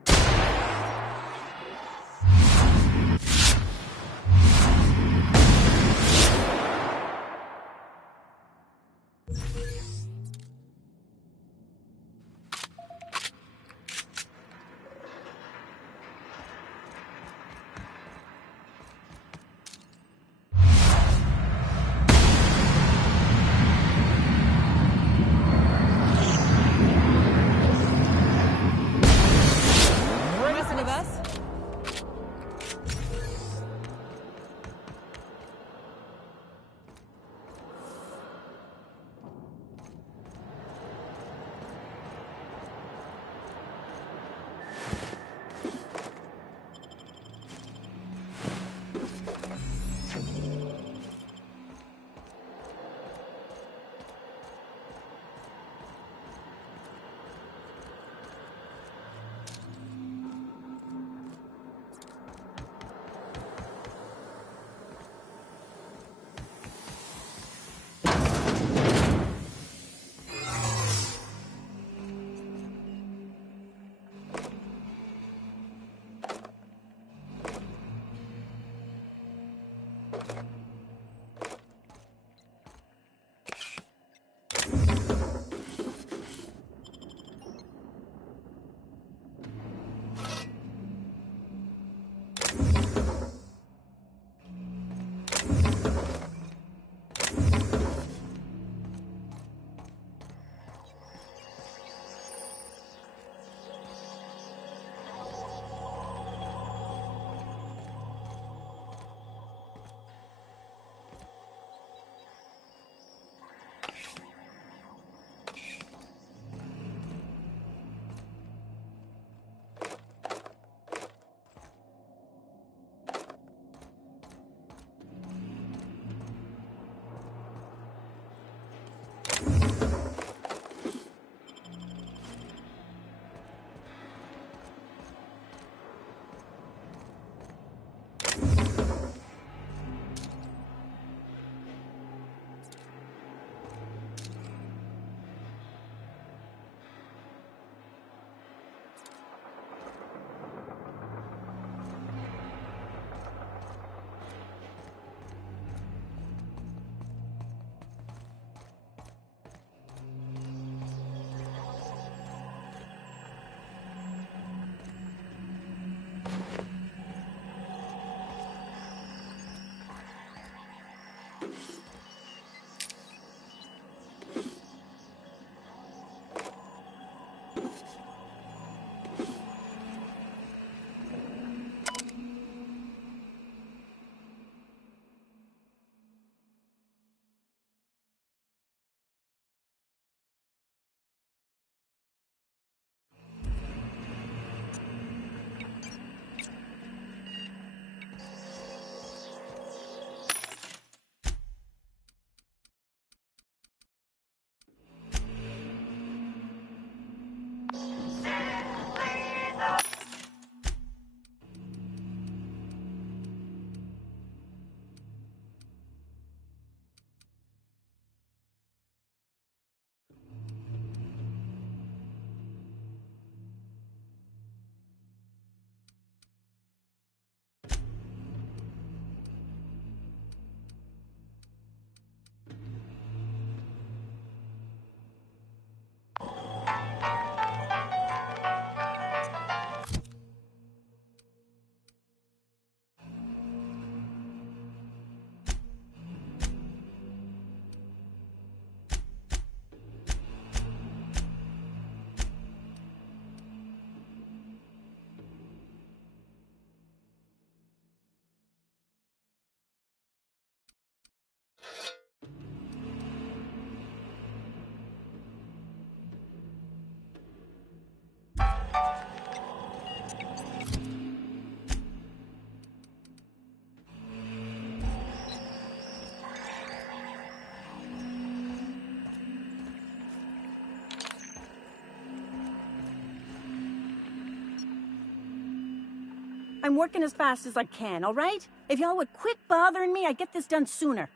I'm working as fast as I can, all right? If y'all would quit bothering me, I'd get this done sooner.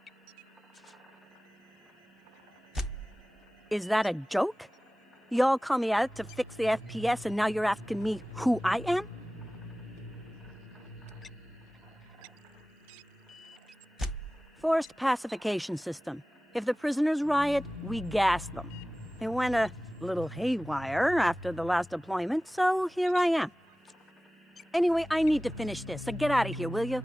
Is that a joke? Y'all call me out to fix the FPS, and now you're asking me who I am? Forced pacification system. If the prisoners riot, we gas them. It went a little haywire after the last deployment, so here I am. Anyway, I need to finish this, so get out of here, will you?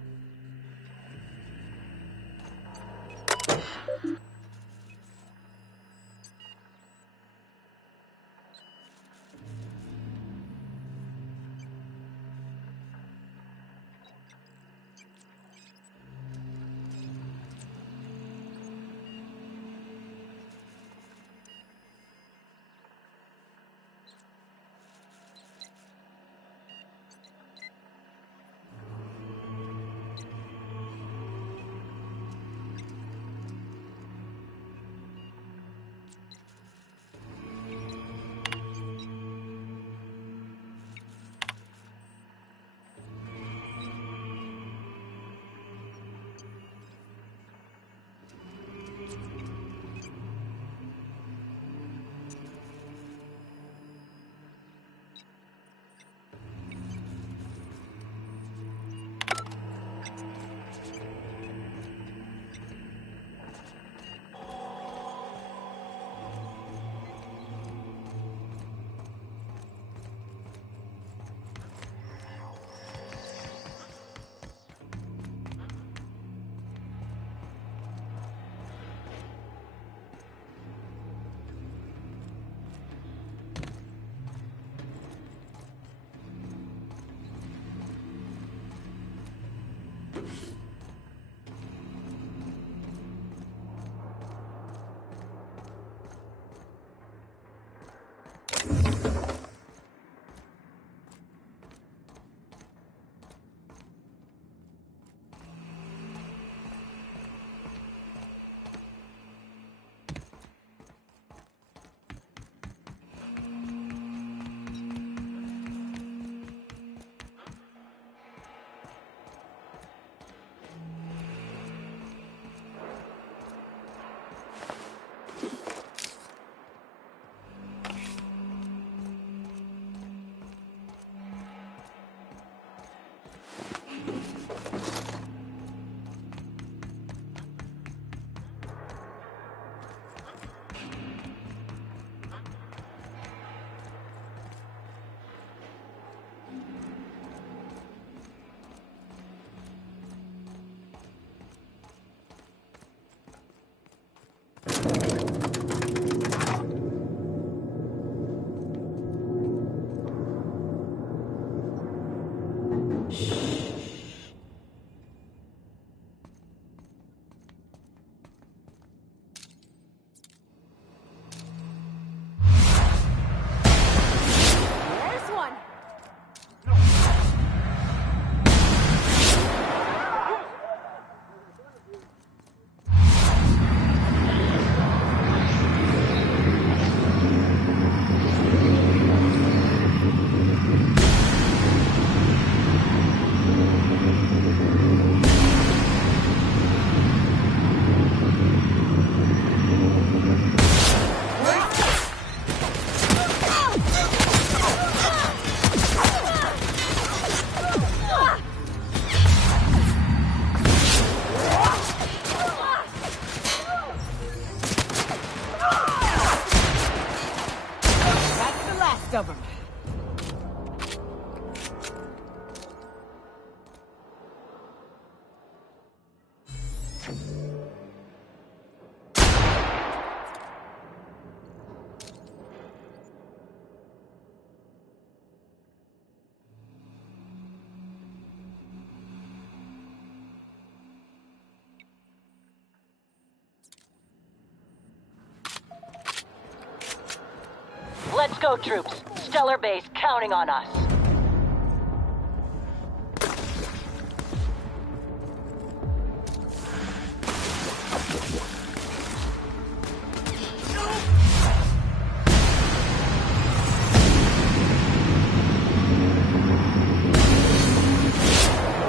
Let's go, troops. Stellar Base counting on us.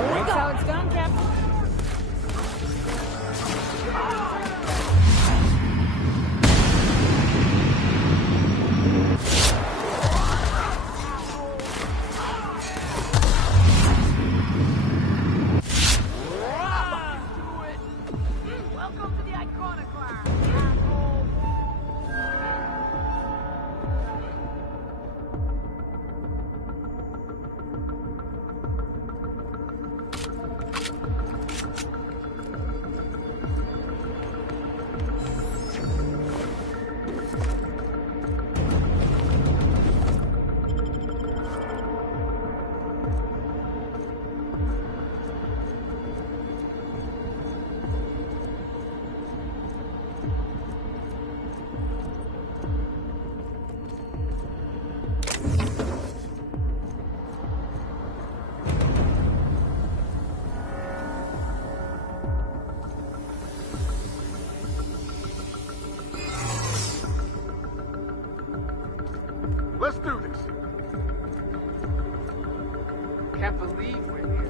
That's how it's done, Captain. Let's do this. Can't believe we're here.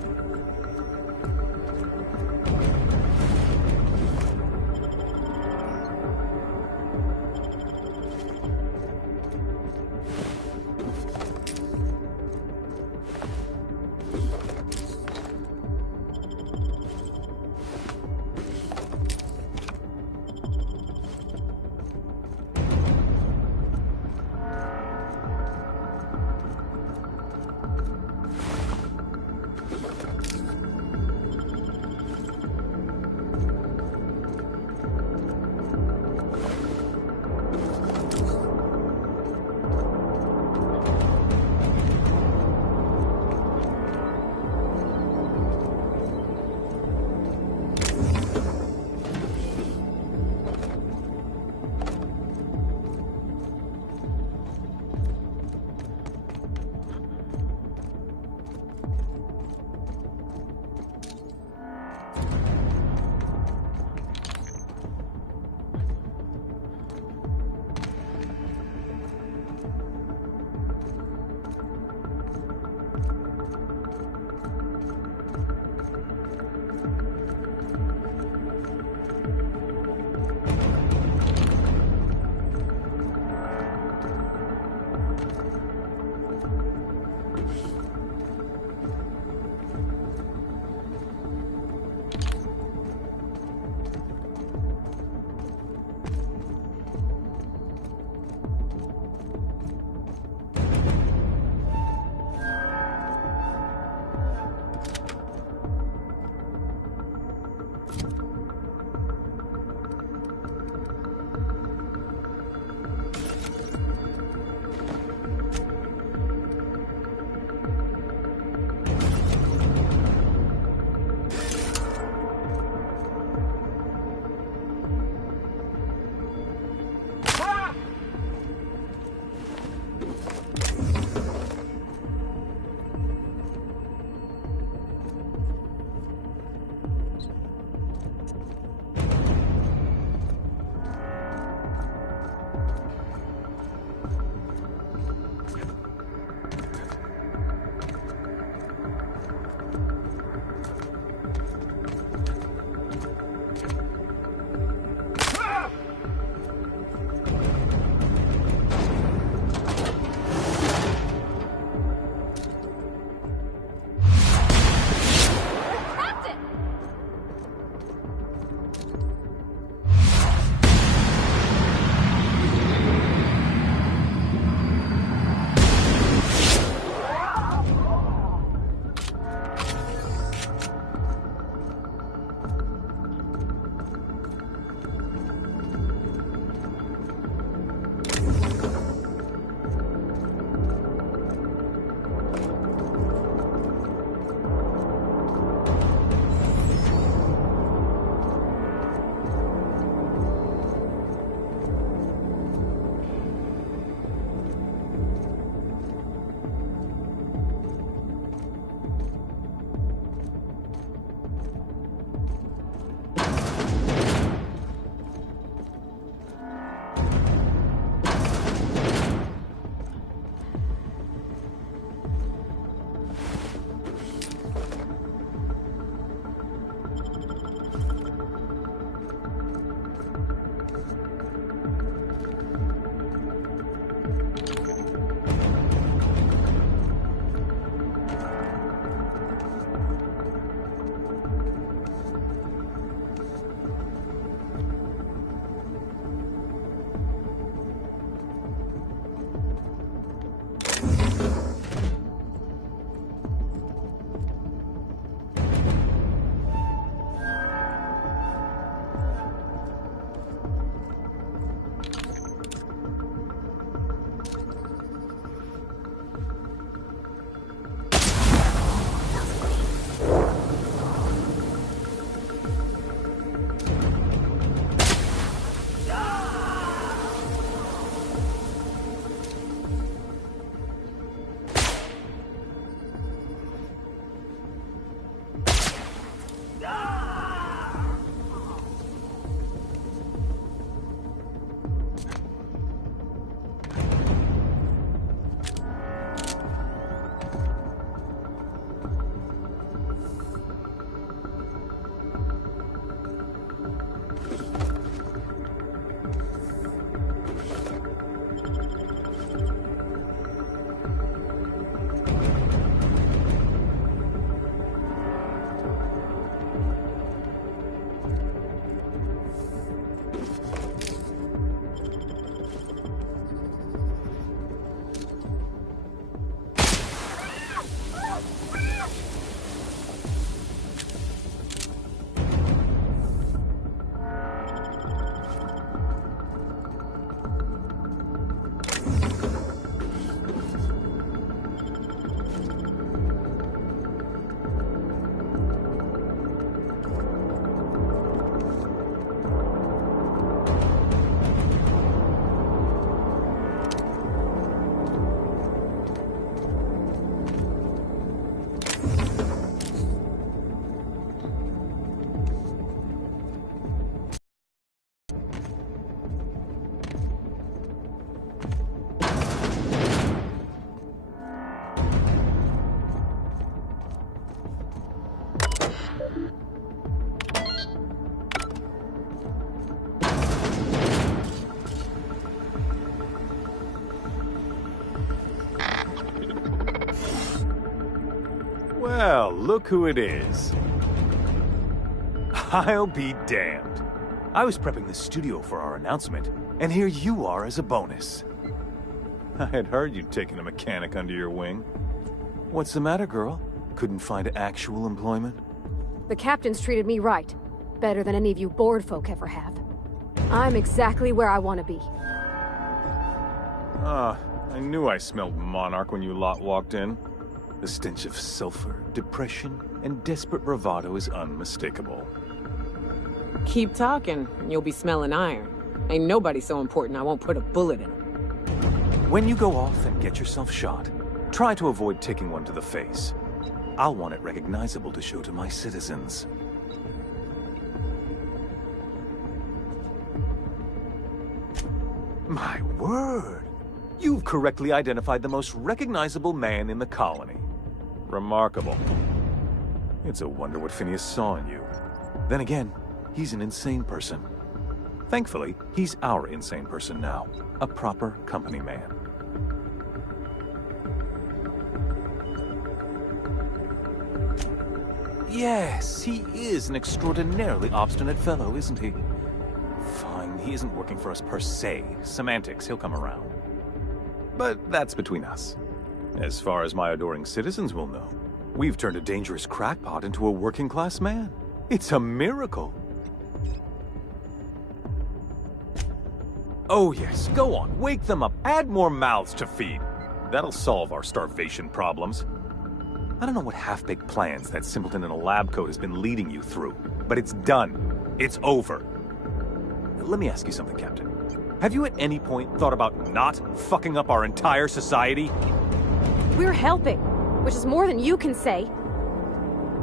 Well, look who it is. I'll be damned. I was prepping the studio for our announcement, and here you are as a bonus. I had heard you'd taken a mechanic under your wing. What's the matter, girl? Couldn't find actual employment? The captain's treated me right. Better than any of you bored folk ever have. I'm exactly where I want to be. I knew I smelled Monarch when you lot walked in. The stench of sulfur, depression, and desperate bravado is unmistakable. Keep talking, and you'll be smelling iron. Ain't nobody so important I won't put a bullet in him. When you go off and get yourself shot, try to avoid taking one to the face. I'll want it recognizable to show to my citizens. My word! You've correctly identified the most recognizable man in the colony. Remarkable. It's a wonder what Phineas saw in you. Then again, he's an insane person. Thankfully, he's our insane person now. A proper company man. Yes, he is an extraordinarily obstinate fellow, isn't he? Fine, he isn't working for us per se. Semantics, he'll come around. But that's between us. As far as my adoring citizens will know, we've turned a dangerous crackpot into a working-class man. It's a miracle. Oh yes, go on, wake them up, add more mouths to feed. That'll solve our starvation problems. I don't know what half-baked plans that simpleton in a lab coat has been leading you through, but it's done. It's over. Let me ask you something, Captain. Have you at any point thought about not fucking up our entire society? We're helping, which is more than you can say.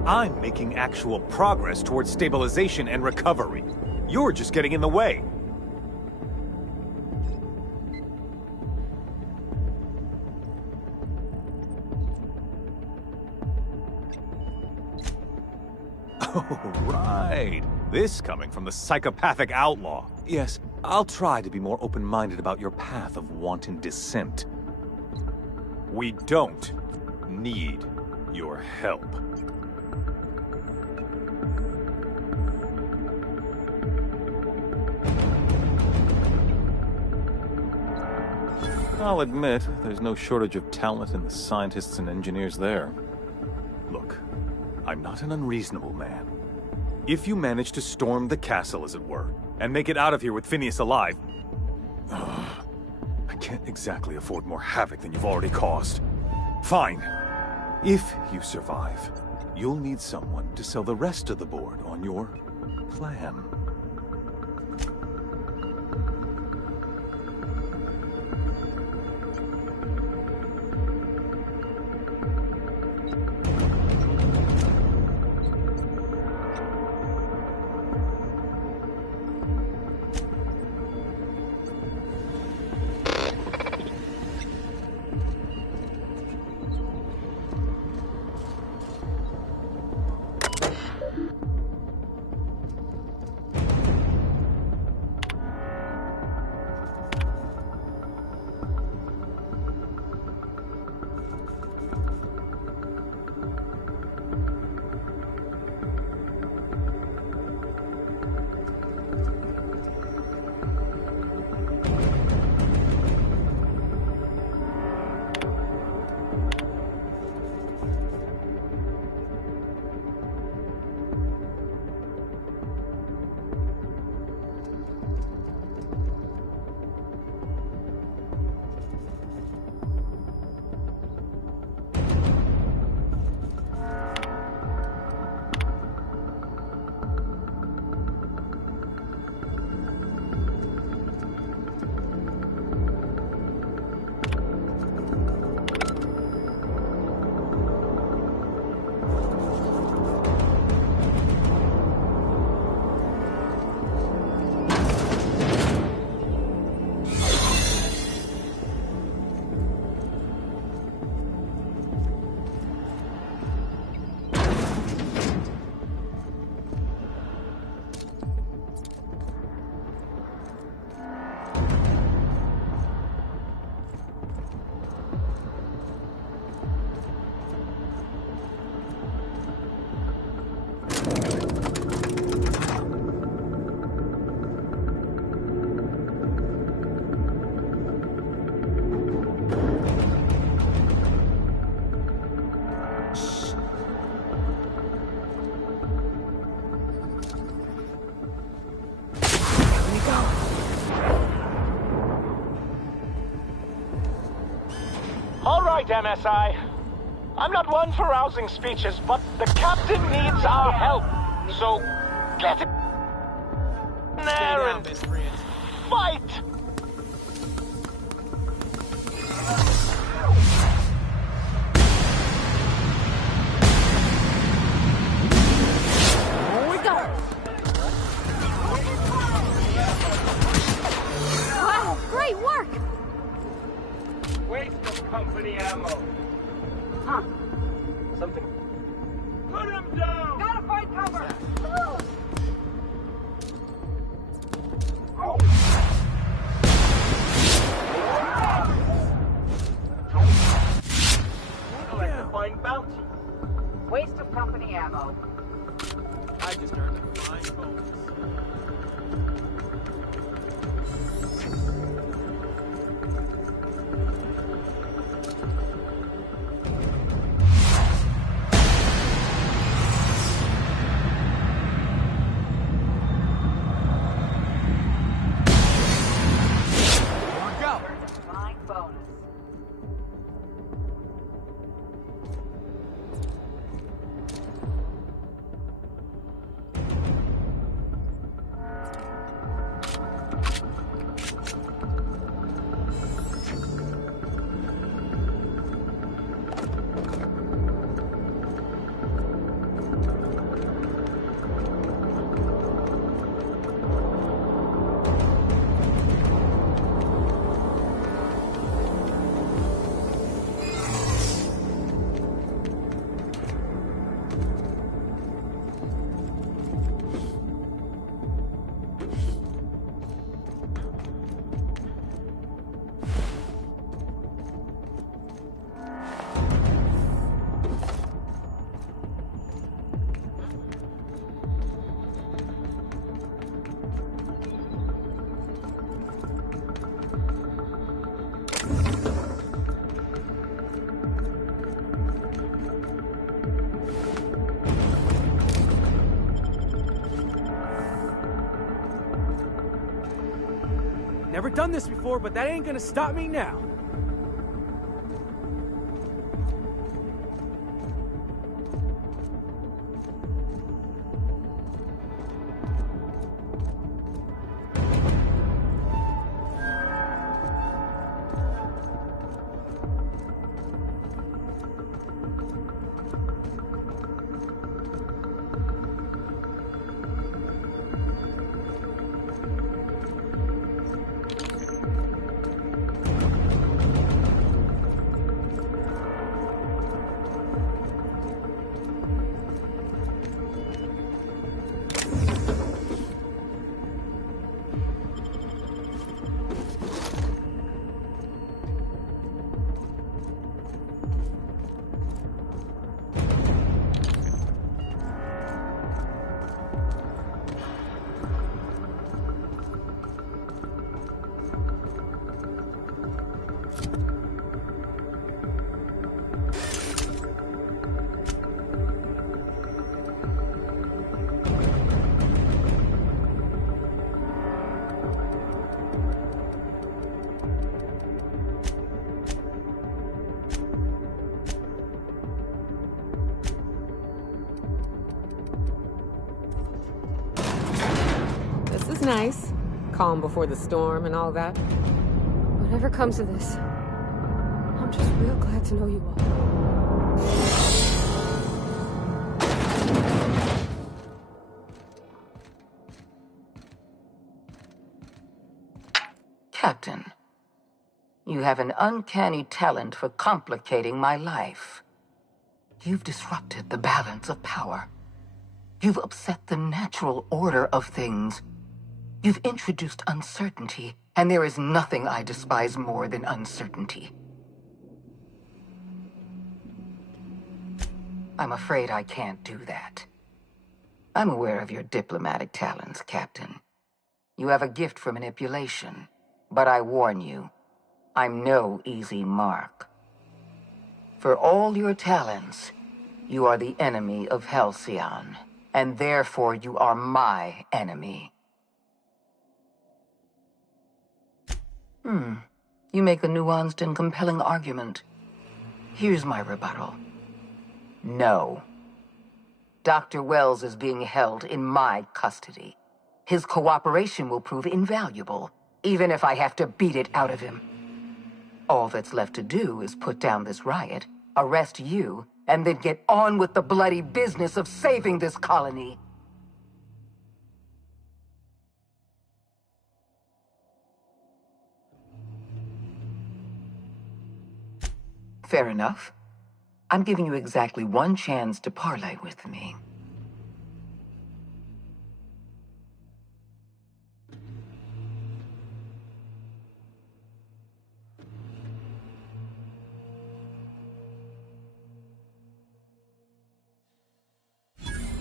I'm making actual progress towards stabilization and recovery. You're just getting in the way. Oh, right. This coming from the psychopathic outlaw. Yes, I'll try to be more open-minded about your path of wanton dissent. We don't need your help. I'll admit, there's no shortage of talent in the scientists and engineers there. Look, I'm not an unreasonable man. If you manage to storm the castle, as it were, and make it out of here with Phineas alive, I can't exactly afford more havoc than you've already caused. Fine. If you survive, you'll need someone to sell the rest of the board on your plan. right, MSI. I'm not one for rousing speeches, but the captain needs our help. So, get in there and fight! Here we go! Wow, great work! Waste of company ammo. Huh. Something. Put him down! Gotta find cover! Oh. Collect a fine bounty. Waste of company ammo. I just earned a fine bonus. Fine bonus. Never done this before, but that ain't gonna stop me now. This is nice. Calm before the storm and all that. Whatever comes of this, I'm just real glad to know you all. Captain, you have an uncanny talent for complicating my life. You've disrupted the balance of power. You've upset the natural order of things. You've introduced uncertainty, and there is nothing I despise more than uncertainty. I'm afraid I can't do that. I'm aware of your diplomatic talents, Captain. You have a gift for manipulation, but I warn you, I'm no easy mark. For all your talents, you are the enemy of Halcyon, and therefore you are my enemy. You make a nuanced and compelling argument. Here's my rebuttal. No. Dr. Wells is being held in my custody. His cooperation will prove invaluable, even if I have to beat it out of him. All that's left to do is put down this riot, arrest you, and then get on with the bloody business of saving this colony. Fair enough. I'm giving you exactly one chance to parley with me.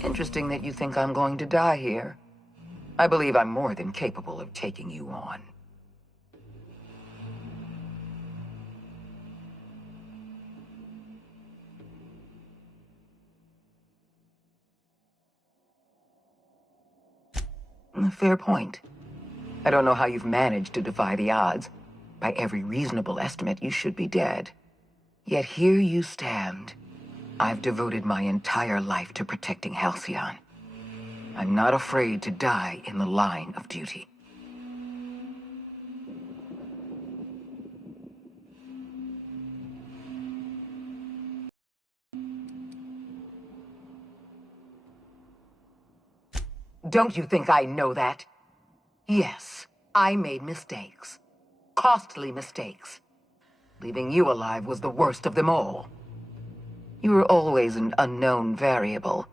Interesting that you think I'm going to die here. I believe I'm more than capable of taking you on. Fair point. I don't know how you've managed to defy the odds. By every reasonable estimate, you should be dead. Yet here you stand. I've devoted my entire life to protecting Halcyon. I'm not afraid to die in the line of duty. Don't you think I know that? Yes, I made mistakes. Costly mistakes. Leaving you alive was the worst of them all. You were always an unknown variable.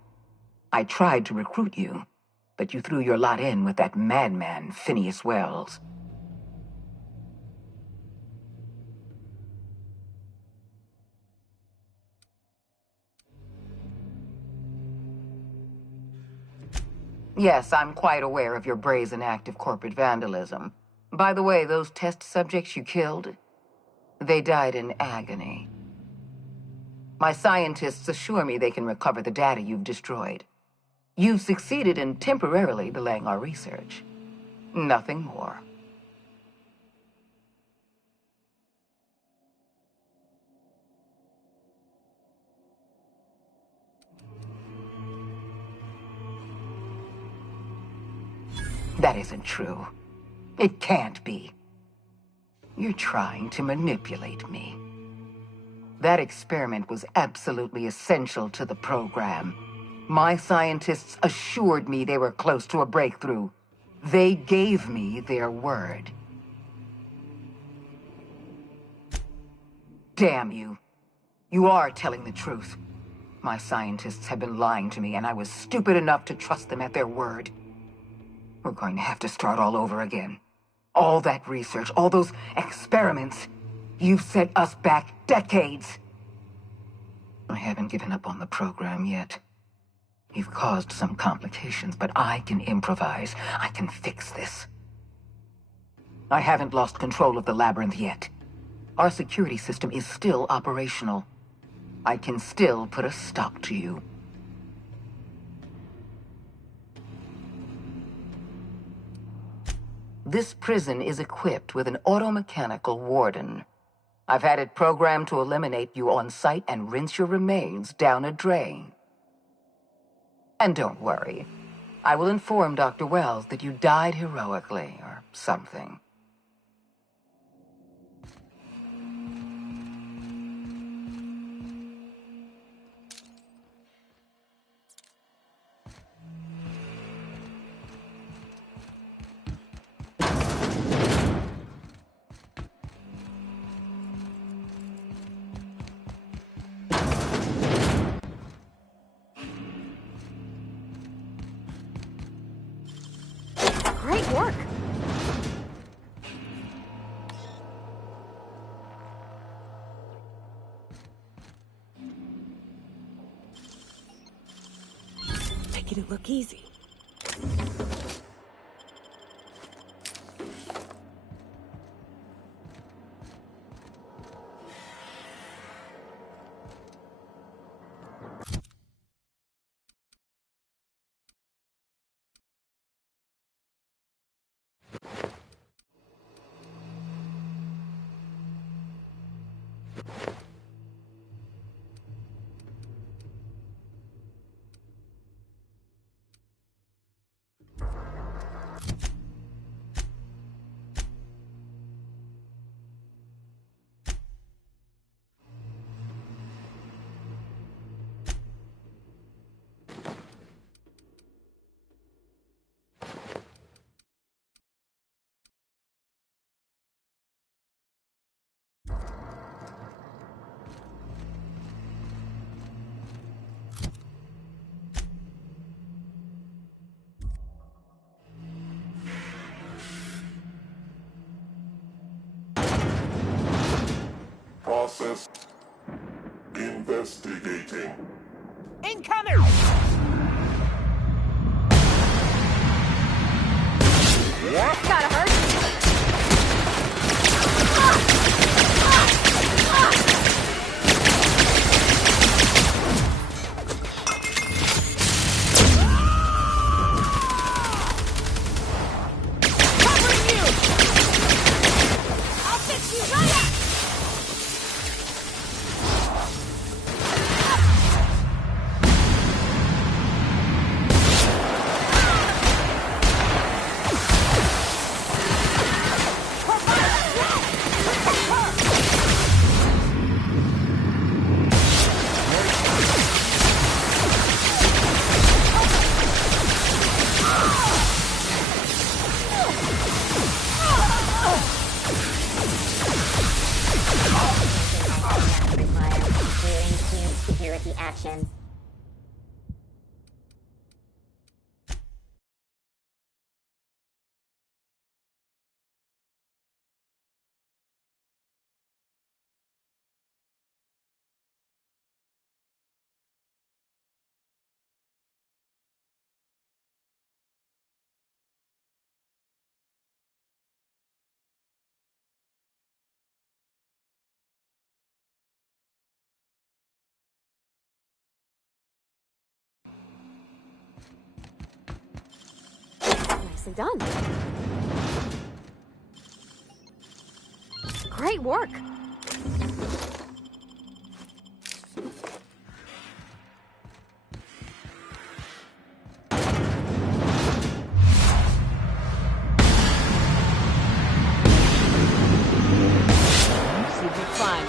I tried to recruit you, but you threw your lot in with that madman, Phineas Wells. Yes, I'm quite aware of your brazen act of corporate vandalism. By the way, those test subjects you killed, they died in agony. My scientists assure me they can recover the data you've destroyed. You've succeeded in temporarily delaying our research. Nothing more. That isn't true. It can't be. You're trying to manipulate me. That experiment was absolutely essential to the program. My scientists assured me they were close to a breakthrough. They gave me their word. Damn you. You are telling the truth. My scientists have been lying to me, and I was stupid enough to trust them at their word. We're going to have to start all over again. All that research, all those experiments, you've set us back decades. I haven't given up on the program yet. You've caused some complications, but I can improvise. I can fix this. I haven't lost control of the labyrinth yet. Our security system is still operational. I can still put a stop to you. This prison is equipped with an automechanical warden. I've had it programmed to eliminate you on sight and rinse your remains down a drain. And don't worry, I will inform Dr. Wells that you died heroically, or something. Great work. Making it look easy. process. Investigating. Incoming! Gotta hurt. Covering you! I'll fix you right up! Security actions. Nicely done. Great work. Super fun.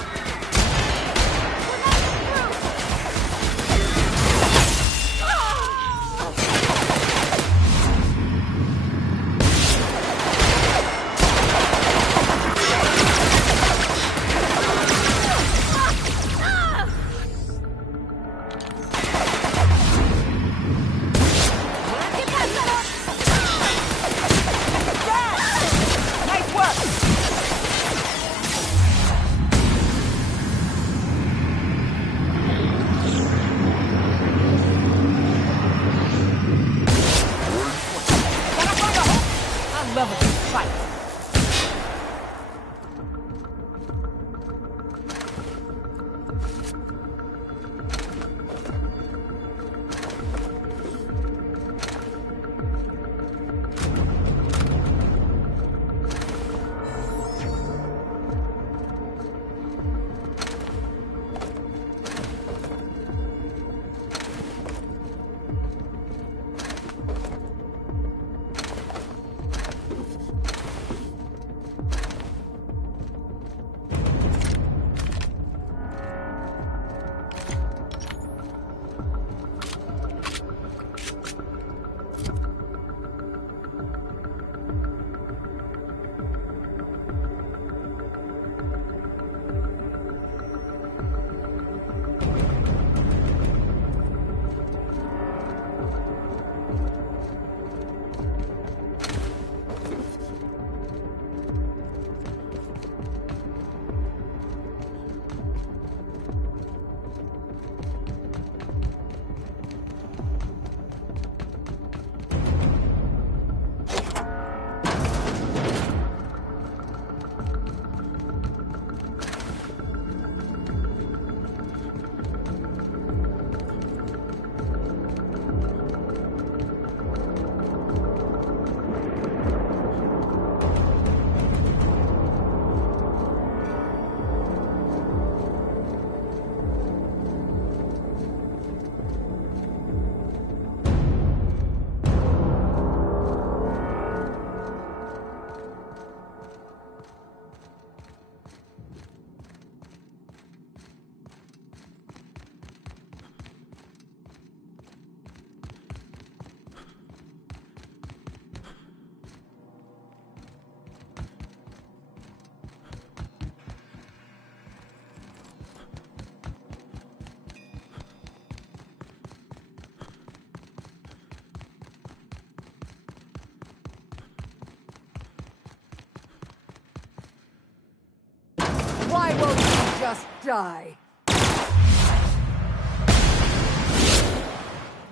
just die.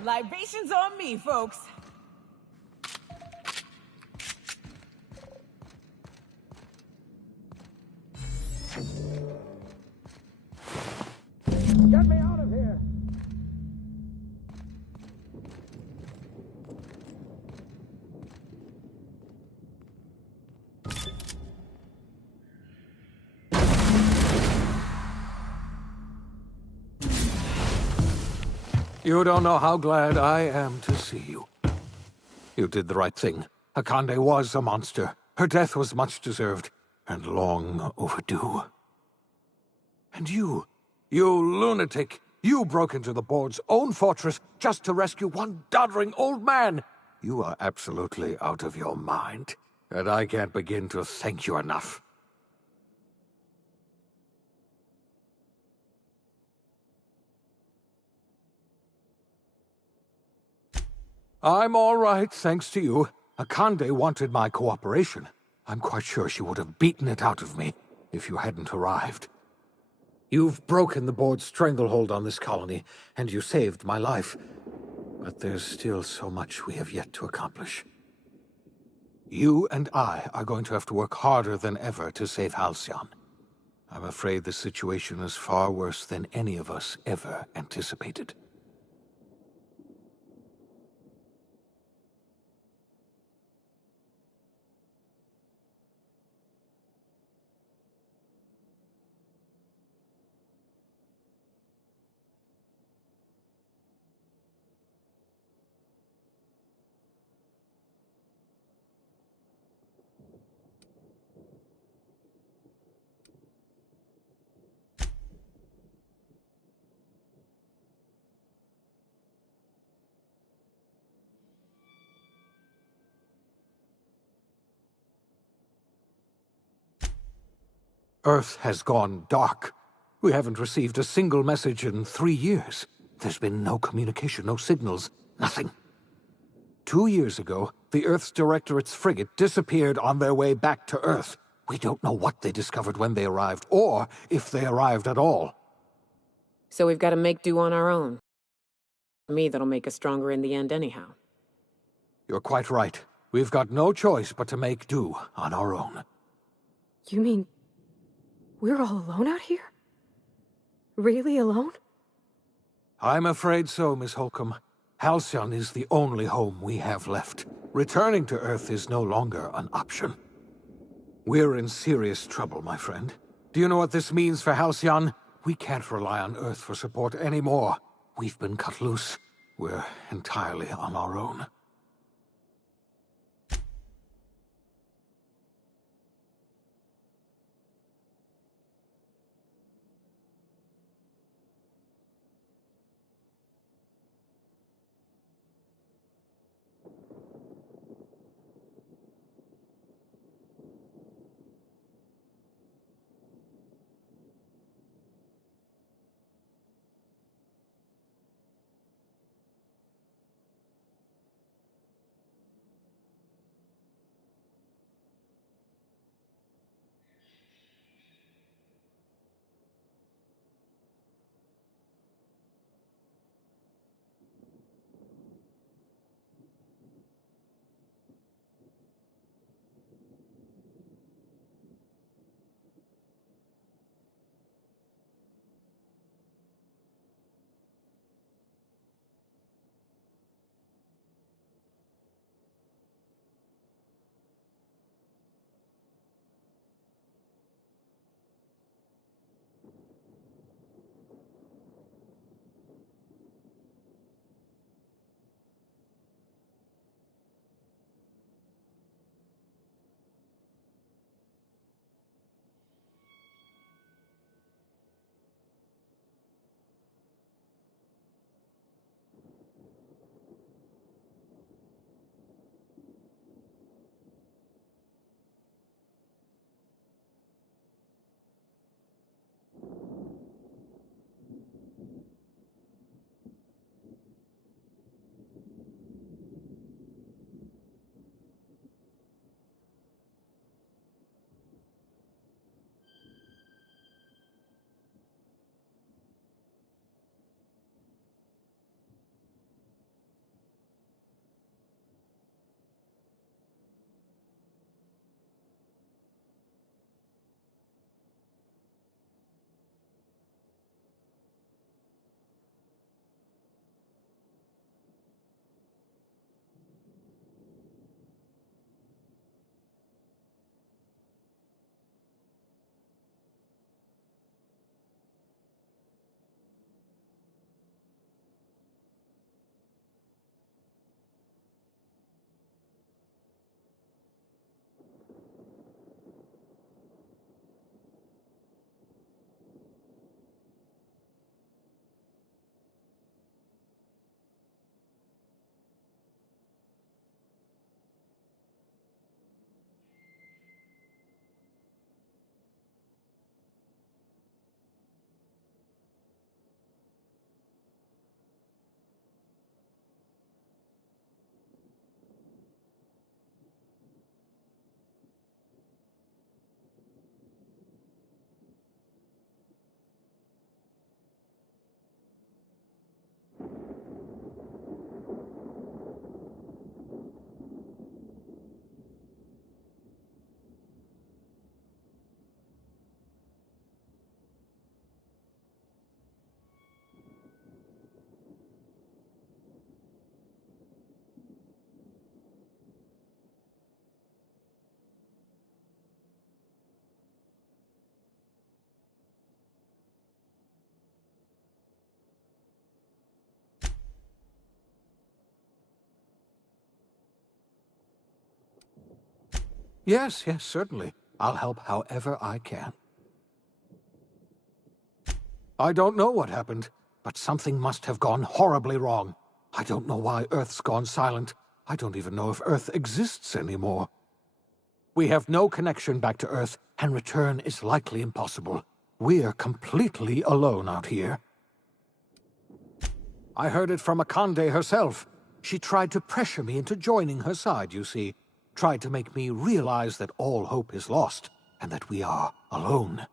Libations on me, folks. Get me out of here! You don't know how glad I am to see you. You did the right thing. Akande was a monster. Her death was much deserved, and long overdue. And you lunatic, you broke into the board's own fortress just to rescue one doddering old man. You are absolutely out of your mind, and I can't begin to thank you enough. I'm all right, thanks to you. Akande wanted my cooperation. I'm quite sure she would have beaten it out of me if you hadn't arrived. You've broken the board's stranglehold on this colony, and you saved my life. But there's still so much we have yet to accomplish. You and I are going to have to work harder than ever to save Halcyon. I'm afraid the situation is far worse than any of us ever anticipated. Earth has gone dark. We haven't received a single message in 3 years. There's been no communication, no signals, nothing. 2 years ago, the Earth's Directorate's frigate disappeared on their way back to Earth. We don't know what they discovered when they arrived, or if they arrived at all. So we've got to make do on our own. For me, that'll make us stronger in the end anyhow. You're quite right. We've got no choice but to make do on our own. You mean we're all alone out here? Really alone? I'm afraid so, Miss Holcomb. Halcyon is the only home we have left. Returning to Earth is no longer an option. We're in serious trouble, my friend. Do you know what this means for Halcyon? We can't rely on Earth for support anymore. We've been cut loose. We're entirely on our own. Yes, yes, certainly. I'll help however I can. I don't know what happened, but something must have gone horribly wrong. I don't know why Earth's gone silent. I don't even know if Earth exists anymore. We have no connection back to Earth, and return is likely impossible. We're completely alone out here. I heard it from Akande herself. She tried to pressure me into joining her side, you see. Tried to make me realize that all hope is lost, and that we are alone.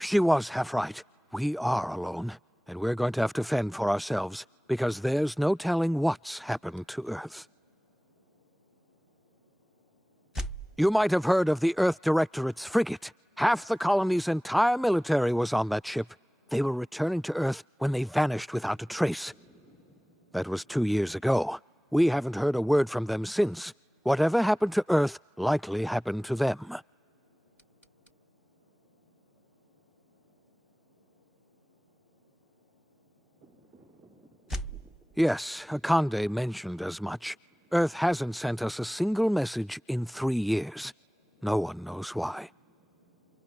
She was half right. We are alone, and we're going to have to fend for ourselves, because there's no telling what's happened to Earth. You might have heard of the Earth Directorate's frigate. Half the colony's entire military was on that ship. They were returning to Earth when they vanished without a trace. That was 2 years ago. We haven't heard a word from them since. Whatever happened to Earth likely happened to them. Yes, Akande mentioned as much. Earth hasn't sent us a single message in 3 years. No one knows why.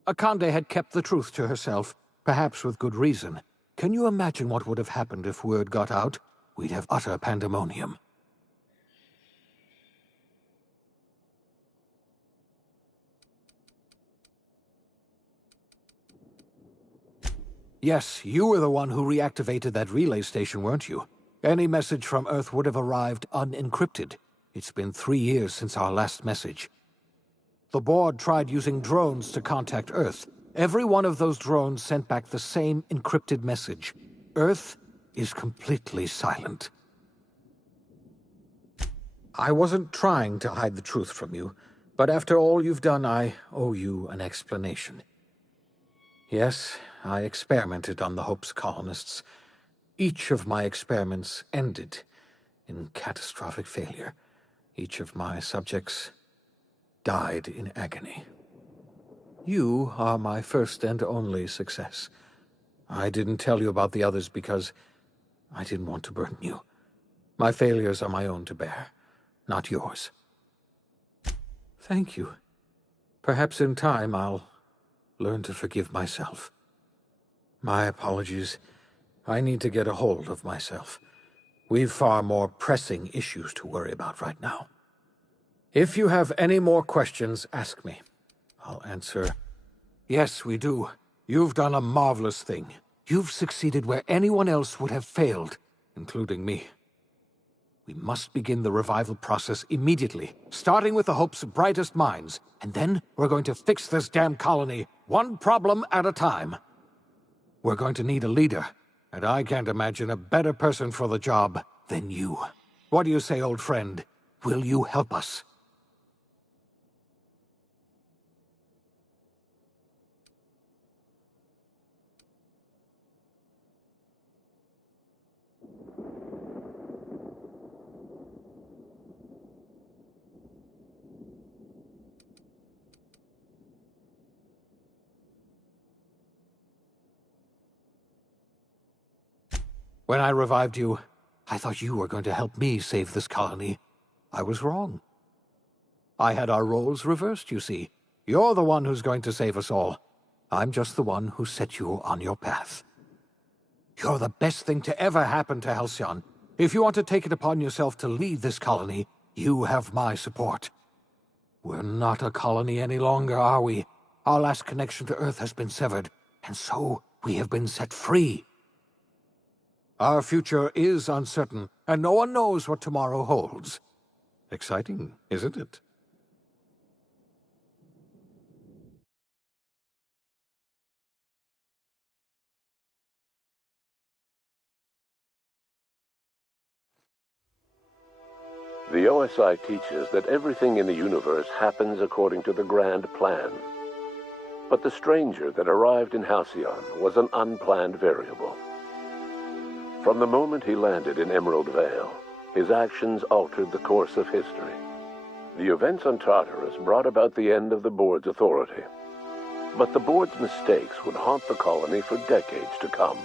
Akande had kept the truth to herself, perhaps with good reason. Can you imagine what would have happened if word got out? We'd have utter pandemonium. Yes, you were the one who reactivated that relay station, weren't you? Any message from Earth would have arrived unencrypted. It's been 3 years since our last message. The board tried using drones to contact Earth. Every one of those drones sent back the same encrypted message. Earth is completely silent. I wasn't trying to hide the truth from you, but after all you've done, I owe you an explanation. Yes, I experimented on the Hope's colonists. Each of my experiments ended in catastrophic failure. Each of my subjects died in agony. You are my first and only success. I didn't tell you about the others because I didn't want to burden you. My failures are my own to bear, not yours. Thank you. Perhaps in time I'll learn to forgive myself. My apologies. I need to get a hold of myself. We've far more pressing issues to worry about right now. If you have any more questions, ask me. I'll answer. Yes, we do. You've done a marvelous thing. You've succeeded where anyone else would have failed, including me. We must begin the revival process immediately, starting with the Hope's brightest minds, and then we're going to fix this damn colony, one problem at a time. We're going to need a leader, and I can't imagine a better person for the job than you. What do you say, old friend? Will you help us? When I revived you, I thought you were going to help me save this colony. I was wrong. I had our roles reversed, you see. You're the one who's going to save us all. I'm just the one who set you on your path. You're the best thing to ever happen to Halcyon. If you want to take it upon yourself to lead this colony, you have my support. We're not a colony any longer, are we? Our last connection to Earth has been severed, and so we have been set free. Our future is uncertain, and no one knows what tomorrow holds. Exciting, isn't it? The OSI teaches that everything in the universe happens according to the grand plan. But the stranger that arrived in Halcyon was an unplanned variable. From the moment he landed in Emerald Vale, his actions altered the course of history. The events on Tartarus brought about the end of the board's authority. But the board's mistakes would haunt the colony for decades to come.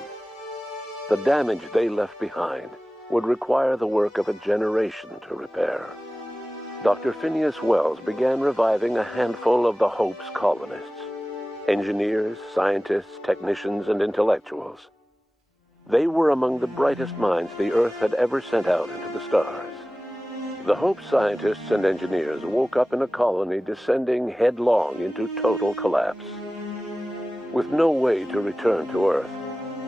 The damage they left behind would require the work of a generation to repair. Dr. Phineas Wells began reviving a handful of the Hope's colonists. Engineers, scientists, technicians, and intellectuals. They were among the brightest minds the Earth had ever sent out into the stars. The Hope scientists and engineers woke up in a colony descending headlong into total collapse. With no way to return to Earth,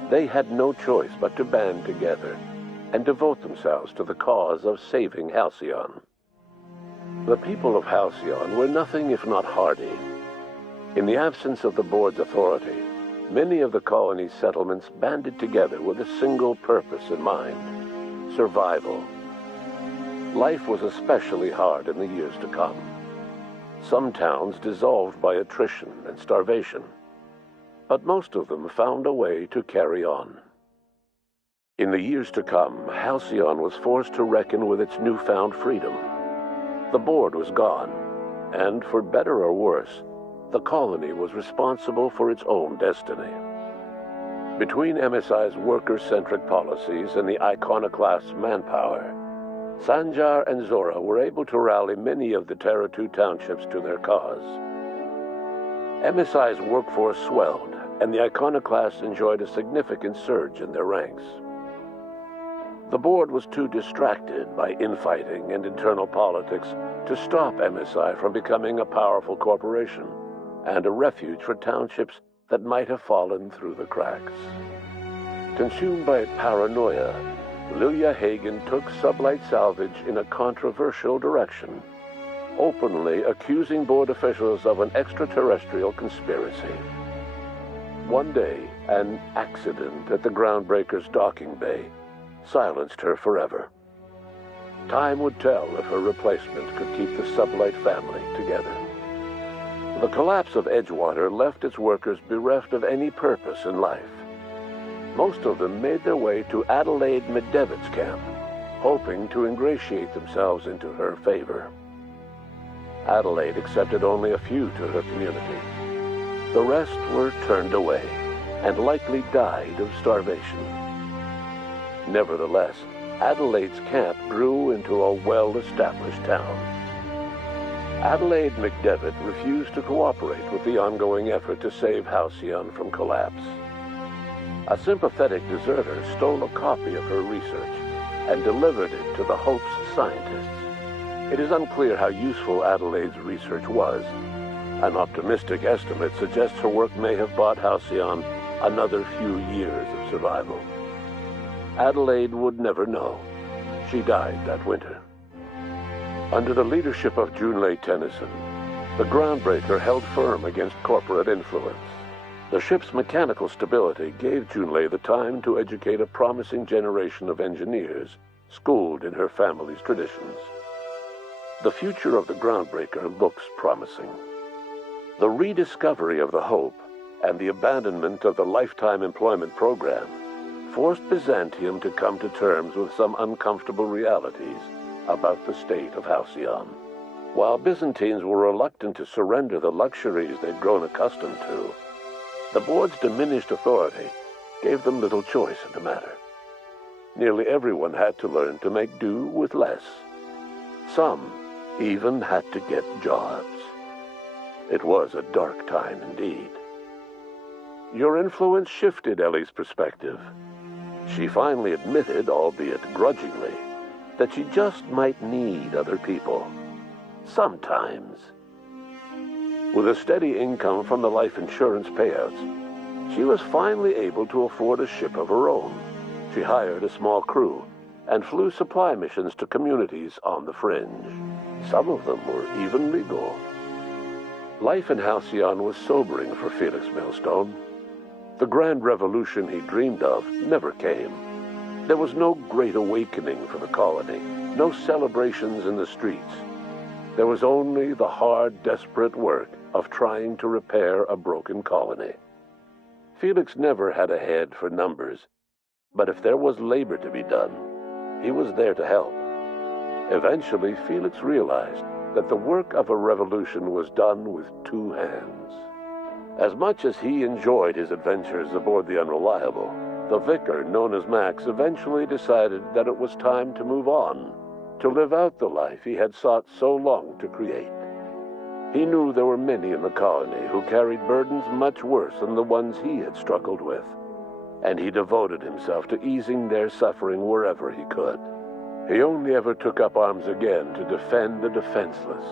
they had no choice but to band together and devote themselves to the cause of saving Halcyon. The people of Halcyon were nothing if not hardy. In the absence of the board's authority, many of the colony's settlements banded together with a single purpose in mind: survival. Life was especially hard in the years to come. Some towns dissolved by attrition and starvation, but most of them found a way to carry on. In the years to come, Halcyon was forced to reckon with its newfound freedom. The board was gone, and for better or worse, the colony was responsible for its own destiny. Between MSI's worker-centric policies and the iconoclast's manpower, Sanjar and Zora were able to rally many of the Terra 2 townships to their cause. MSI's workforce swelled, and the iconoclasts enjoyed a significant surge in their ranks. The board was too distracted by infighting and internal politics to stop MSI from becoming a powerful corporation and a refuge for townships that might have fallen through the cracks. Consumed by paranoia, Lilia Hagen took Sublight Salvage in a controversial direction, openly accusing board officials of an extraterrestrial conspiracy. One day, an accident at the Groundbreaker's docking bay silenced her forever. Time would tell if her replacement could keep the Sublight family together. The collapse of Edgewater left its workers bereft of any purpose in life. Most of them made their way to Adelaide McDevitt's camp, hoping to ingratiate themselves into her favor. Adelaide accepted only a few to her community. The rest were turned away and likely died of starvation. Nevertheless, Adelaide's camp grew into a well-established town. Adelaide McDevitt refused to cooperate with the ongoing effort to save Halcyon from collapse. A sympathetic deserter stole a copy of her research and delivered it to the Hope's scientists. It is unclear how useful Adelaide's research was. An optimistic estimate suggests her work may have bought Halcyon another few years of survival. Adelaide would never know. She died that winter. Under the leadership of Junlei Tennyson, the Groundbreaker held firm against corporate influence. The ship's mechanical stability gave Junlei the time to educate a promising generation of engineers, schooled in her family's traditions. The future of the Groundbreaker looks promising. The rediscovery of the Hope and the abandonment of the lifetime employment program forced Byzantium to come to terms with some uncomfortable realities about the state of Halcyon. While Byzantines were reluctant to surrender the luxuries they'd grown accustomed to, the board's diminished authority gave them little choice in the matter. Nearly everyone had to learn to make do with less. Some even had to get jobs. It was a dark time indeed. Your influence shifted Ellie's perspective. She finally admitted, albeit grudgingly, that she just might need other people. Sometimes. With a steady income from the life insurance payouts, she was finally able to afford a ship of her own. She hired a small crew and flew supply missions to communities on the fringe. Some of them were even legal. Life in Halcyon was sobering for Felix Millstone. The grand revolution he dreamed of never came. There was no great awakening for the colony, no celebrations in the streets. There was only the hard, desperate work of trying to repair a broken colony. Felix never had a head for numbers, but if there was labor to be done, he was there to help. Eventually, Felix realized that the work of a revolution was done with two hands. As much as he enjoyed his adventures aboard the Unreliable, the vicar, known as Max, eventually decided that it was time to move on. to live out the life he had sought so long to create. He knew there were many in the colony who carried burdens much worse than the ones he had struggled with, and he devoted himself to easing their suffering wherever he could. He only ever took up arms again to defend the defenseless.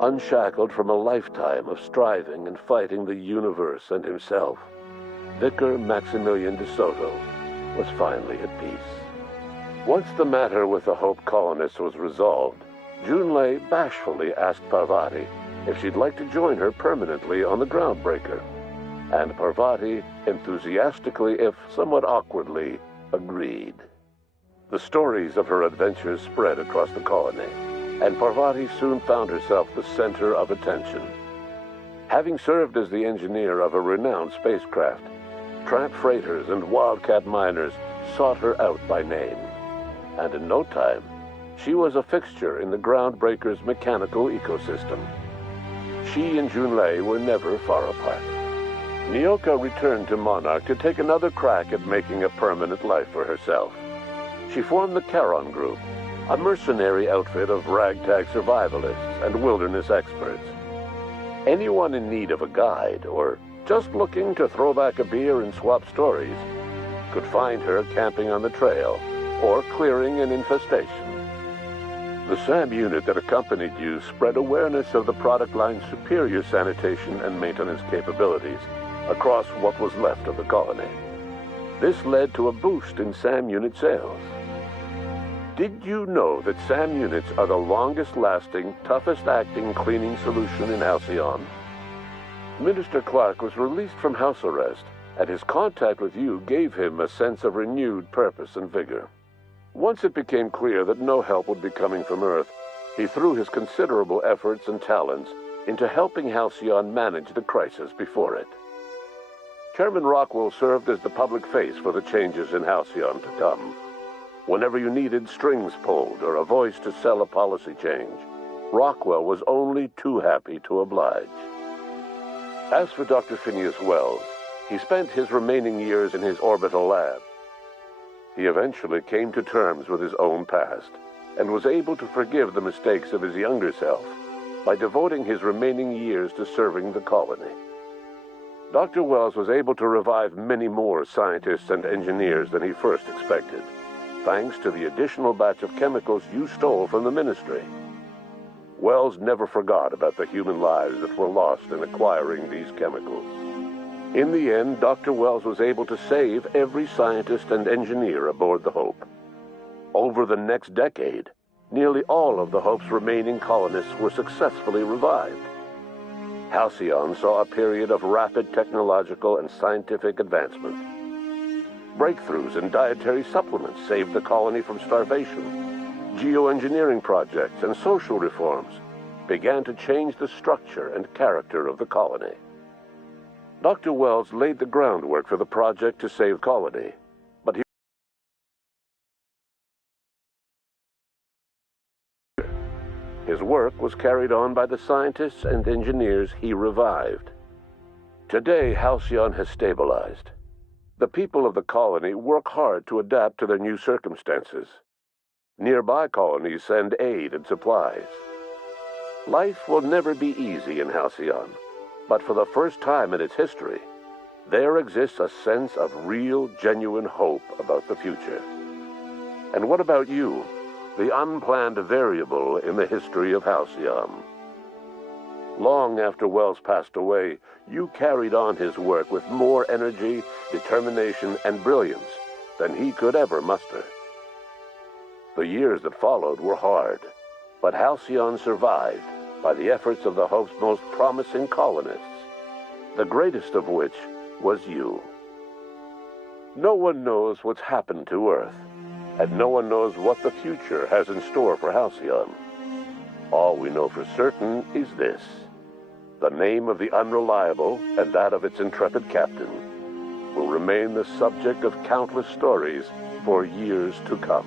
Unshackled from a lifetime of striving and fighting the universe and himself, Vicar Maximilian de Soto was finally at peace. Once the matter with the Hope colonists was resolved, Junlei bashfully asked Parvati if she'd like to join her permanently on the Groundbreaker, and Parvati enthusiastically, if somewhat awkwardly, agreed. The stories of her adventures spread across the colony, and Parvati soon found herself the center of attention. Having served as the engineer of a renowned spacecraft, tramp freighters and wildcat miners sought her out by name, and in no time, she was a fixture in the Groundbreaker's mechanical ecosystem. She and Junlei were never far apart. Nyoka returned to Monarch to take another crack at making a permanent life for herself. She formed the Charon Group, a mercenary outfit of ragtag survivalists and wilderness experts. Anyone in need of a guide, or just looking to throw back a beer and swap stories, could find her camping on the trail or clearing an infestation. The SAM unit that accompanied you spread awareness of the product line's superior sanitation and maintenance capabilities across what was left of the colony. This led to a boost in SAM unit sales. Did you know that SAM units are the longest-lasting, toughest-acting cleaning solution in Halcyon? Minister Clark was released from house arrest, and his contact with you gave him a sense of renewed purpose and vigor. Once it became clear that no help would be coming from Earth, he threw his considerable efforts and talents into helping Halcyon manage the crisis before it. Chairman Rockwell served as the public face for the changes in Halcyon to come. Whenever you needed strings pulled or a voice to sell a policy change, Rockwell was only too happy to oblige. As for Dr. Phineas Wells, he spent his remaining years in his orbital lab. He eventually came to terms with his own past and was able to forgive the mistakes of his younger self by devoting his remaining years to serving the colony. Dr. Wells was able to revive many more scientists and engineers than he first expected, thanks to the additional batch of chemicals you stole from the Ministry. Wells never forgot about the human lives that were lost in acquiring these chemicals. In the end, Dr. Wells was able to save every scientist and engineer aboard the Hope. Over the next decade, nearly all of the Hope's remaining colonists were successfully revived. Halcyon saw a period of rapid technological and scientific advancement. Breakthroughs in dietary supplements saved the colony from starvation. Geoengineering projects and social reforms began to change the structure and character of the colony. Dr. Wells laid the groundwork for the project to save the colony, but his work was carried on by the scientists and engineers he revived. Today, Halcyon has stabilized. The people of the colony work hard to adapt to their new circumstances. Nearby colonies send aid and supplies. Life will never be easy in Halcyon, but for the first time in its history, there exists a sense of real, genuine hope about the future. And what about you, the unplanned variable in the history of Halcyon? Long after Wells passed away, you carried on his work with more energy, determination, and brilliance than he could ever muster. The years that followed were hard, but Halcyon survived by the efforts of the Hope's most promising colonists, the greatest of which was you. No one knows what's happened to Earth, and no one knows what the future has in store for Halcyon. All we know for certain is this: the name of the Unreliable and that of its intrepid captain will remain the subject of countless stories for years to come.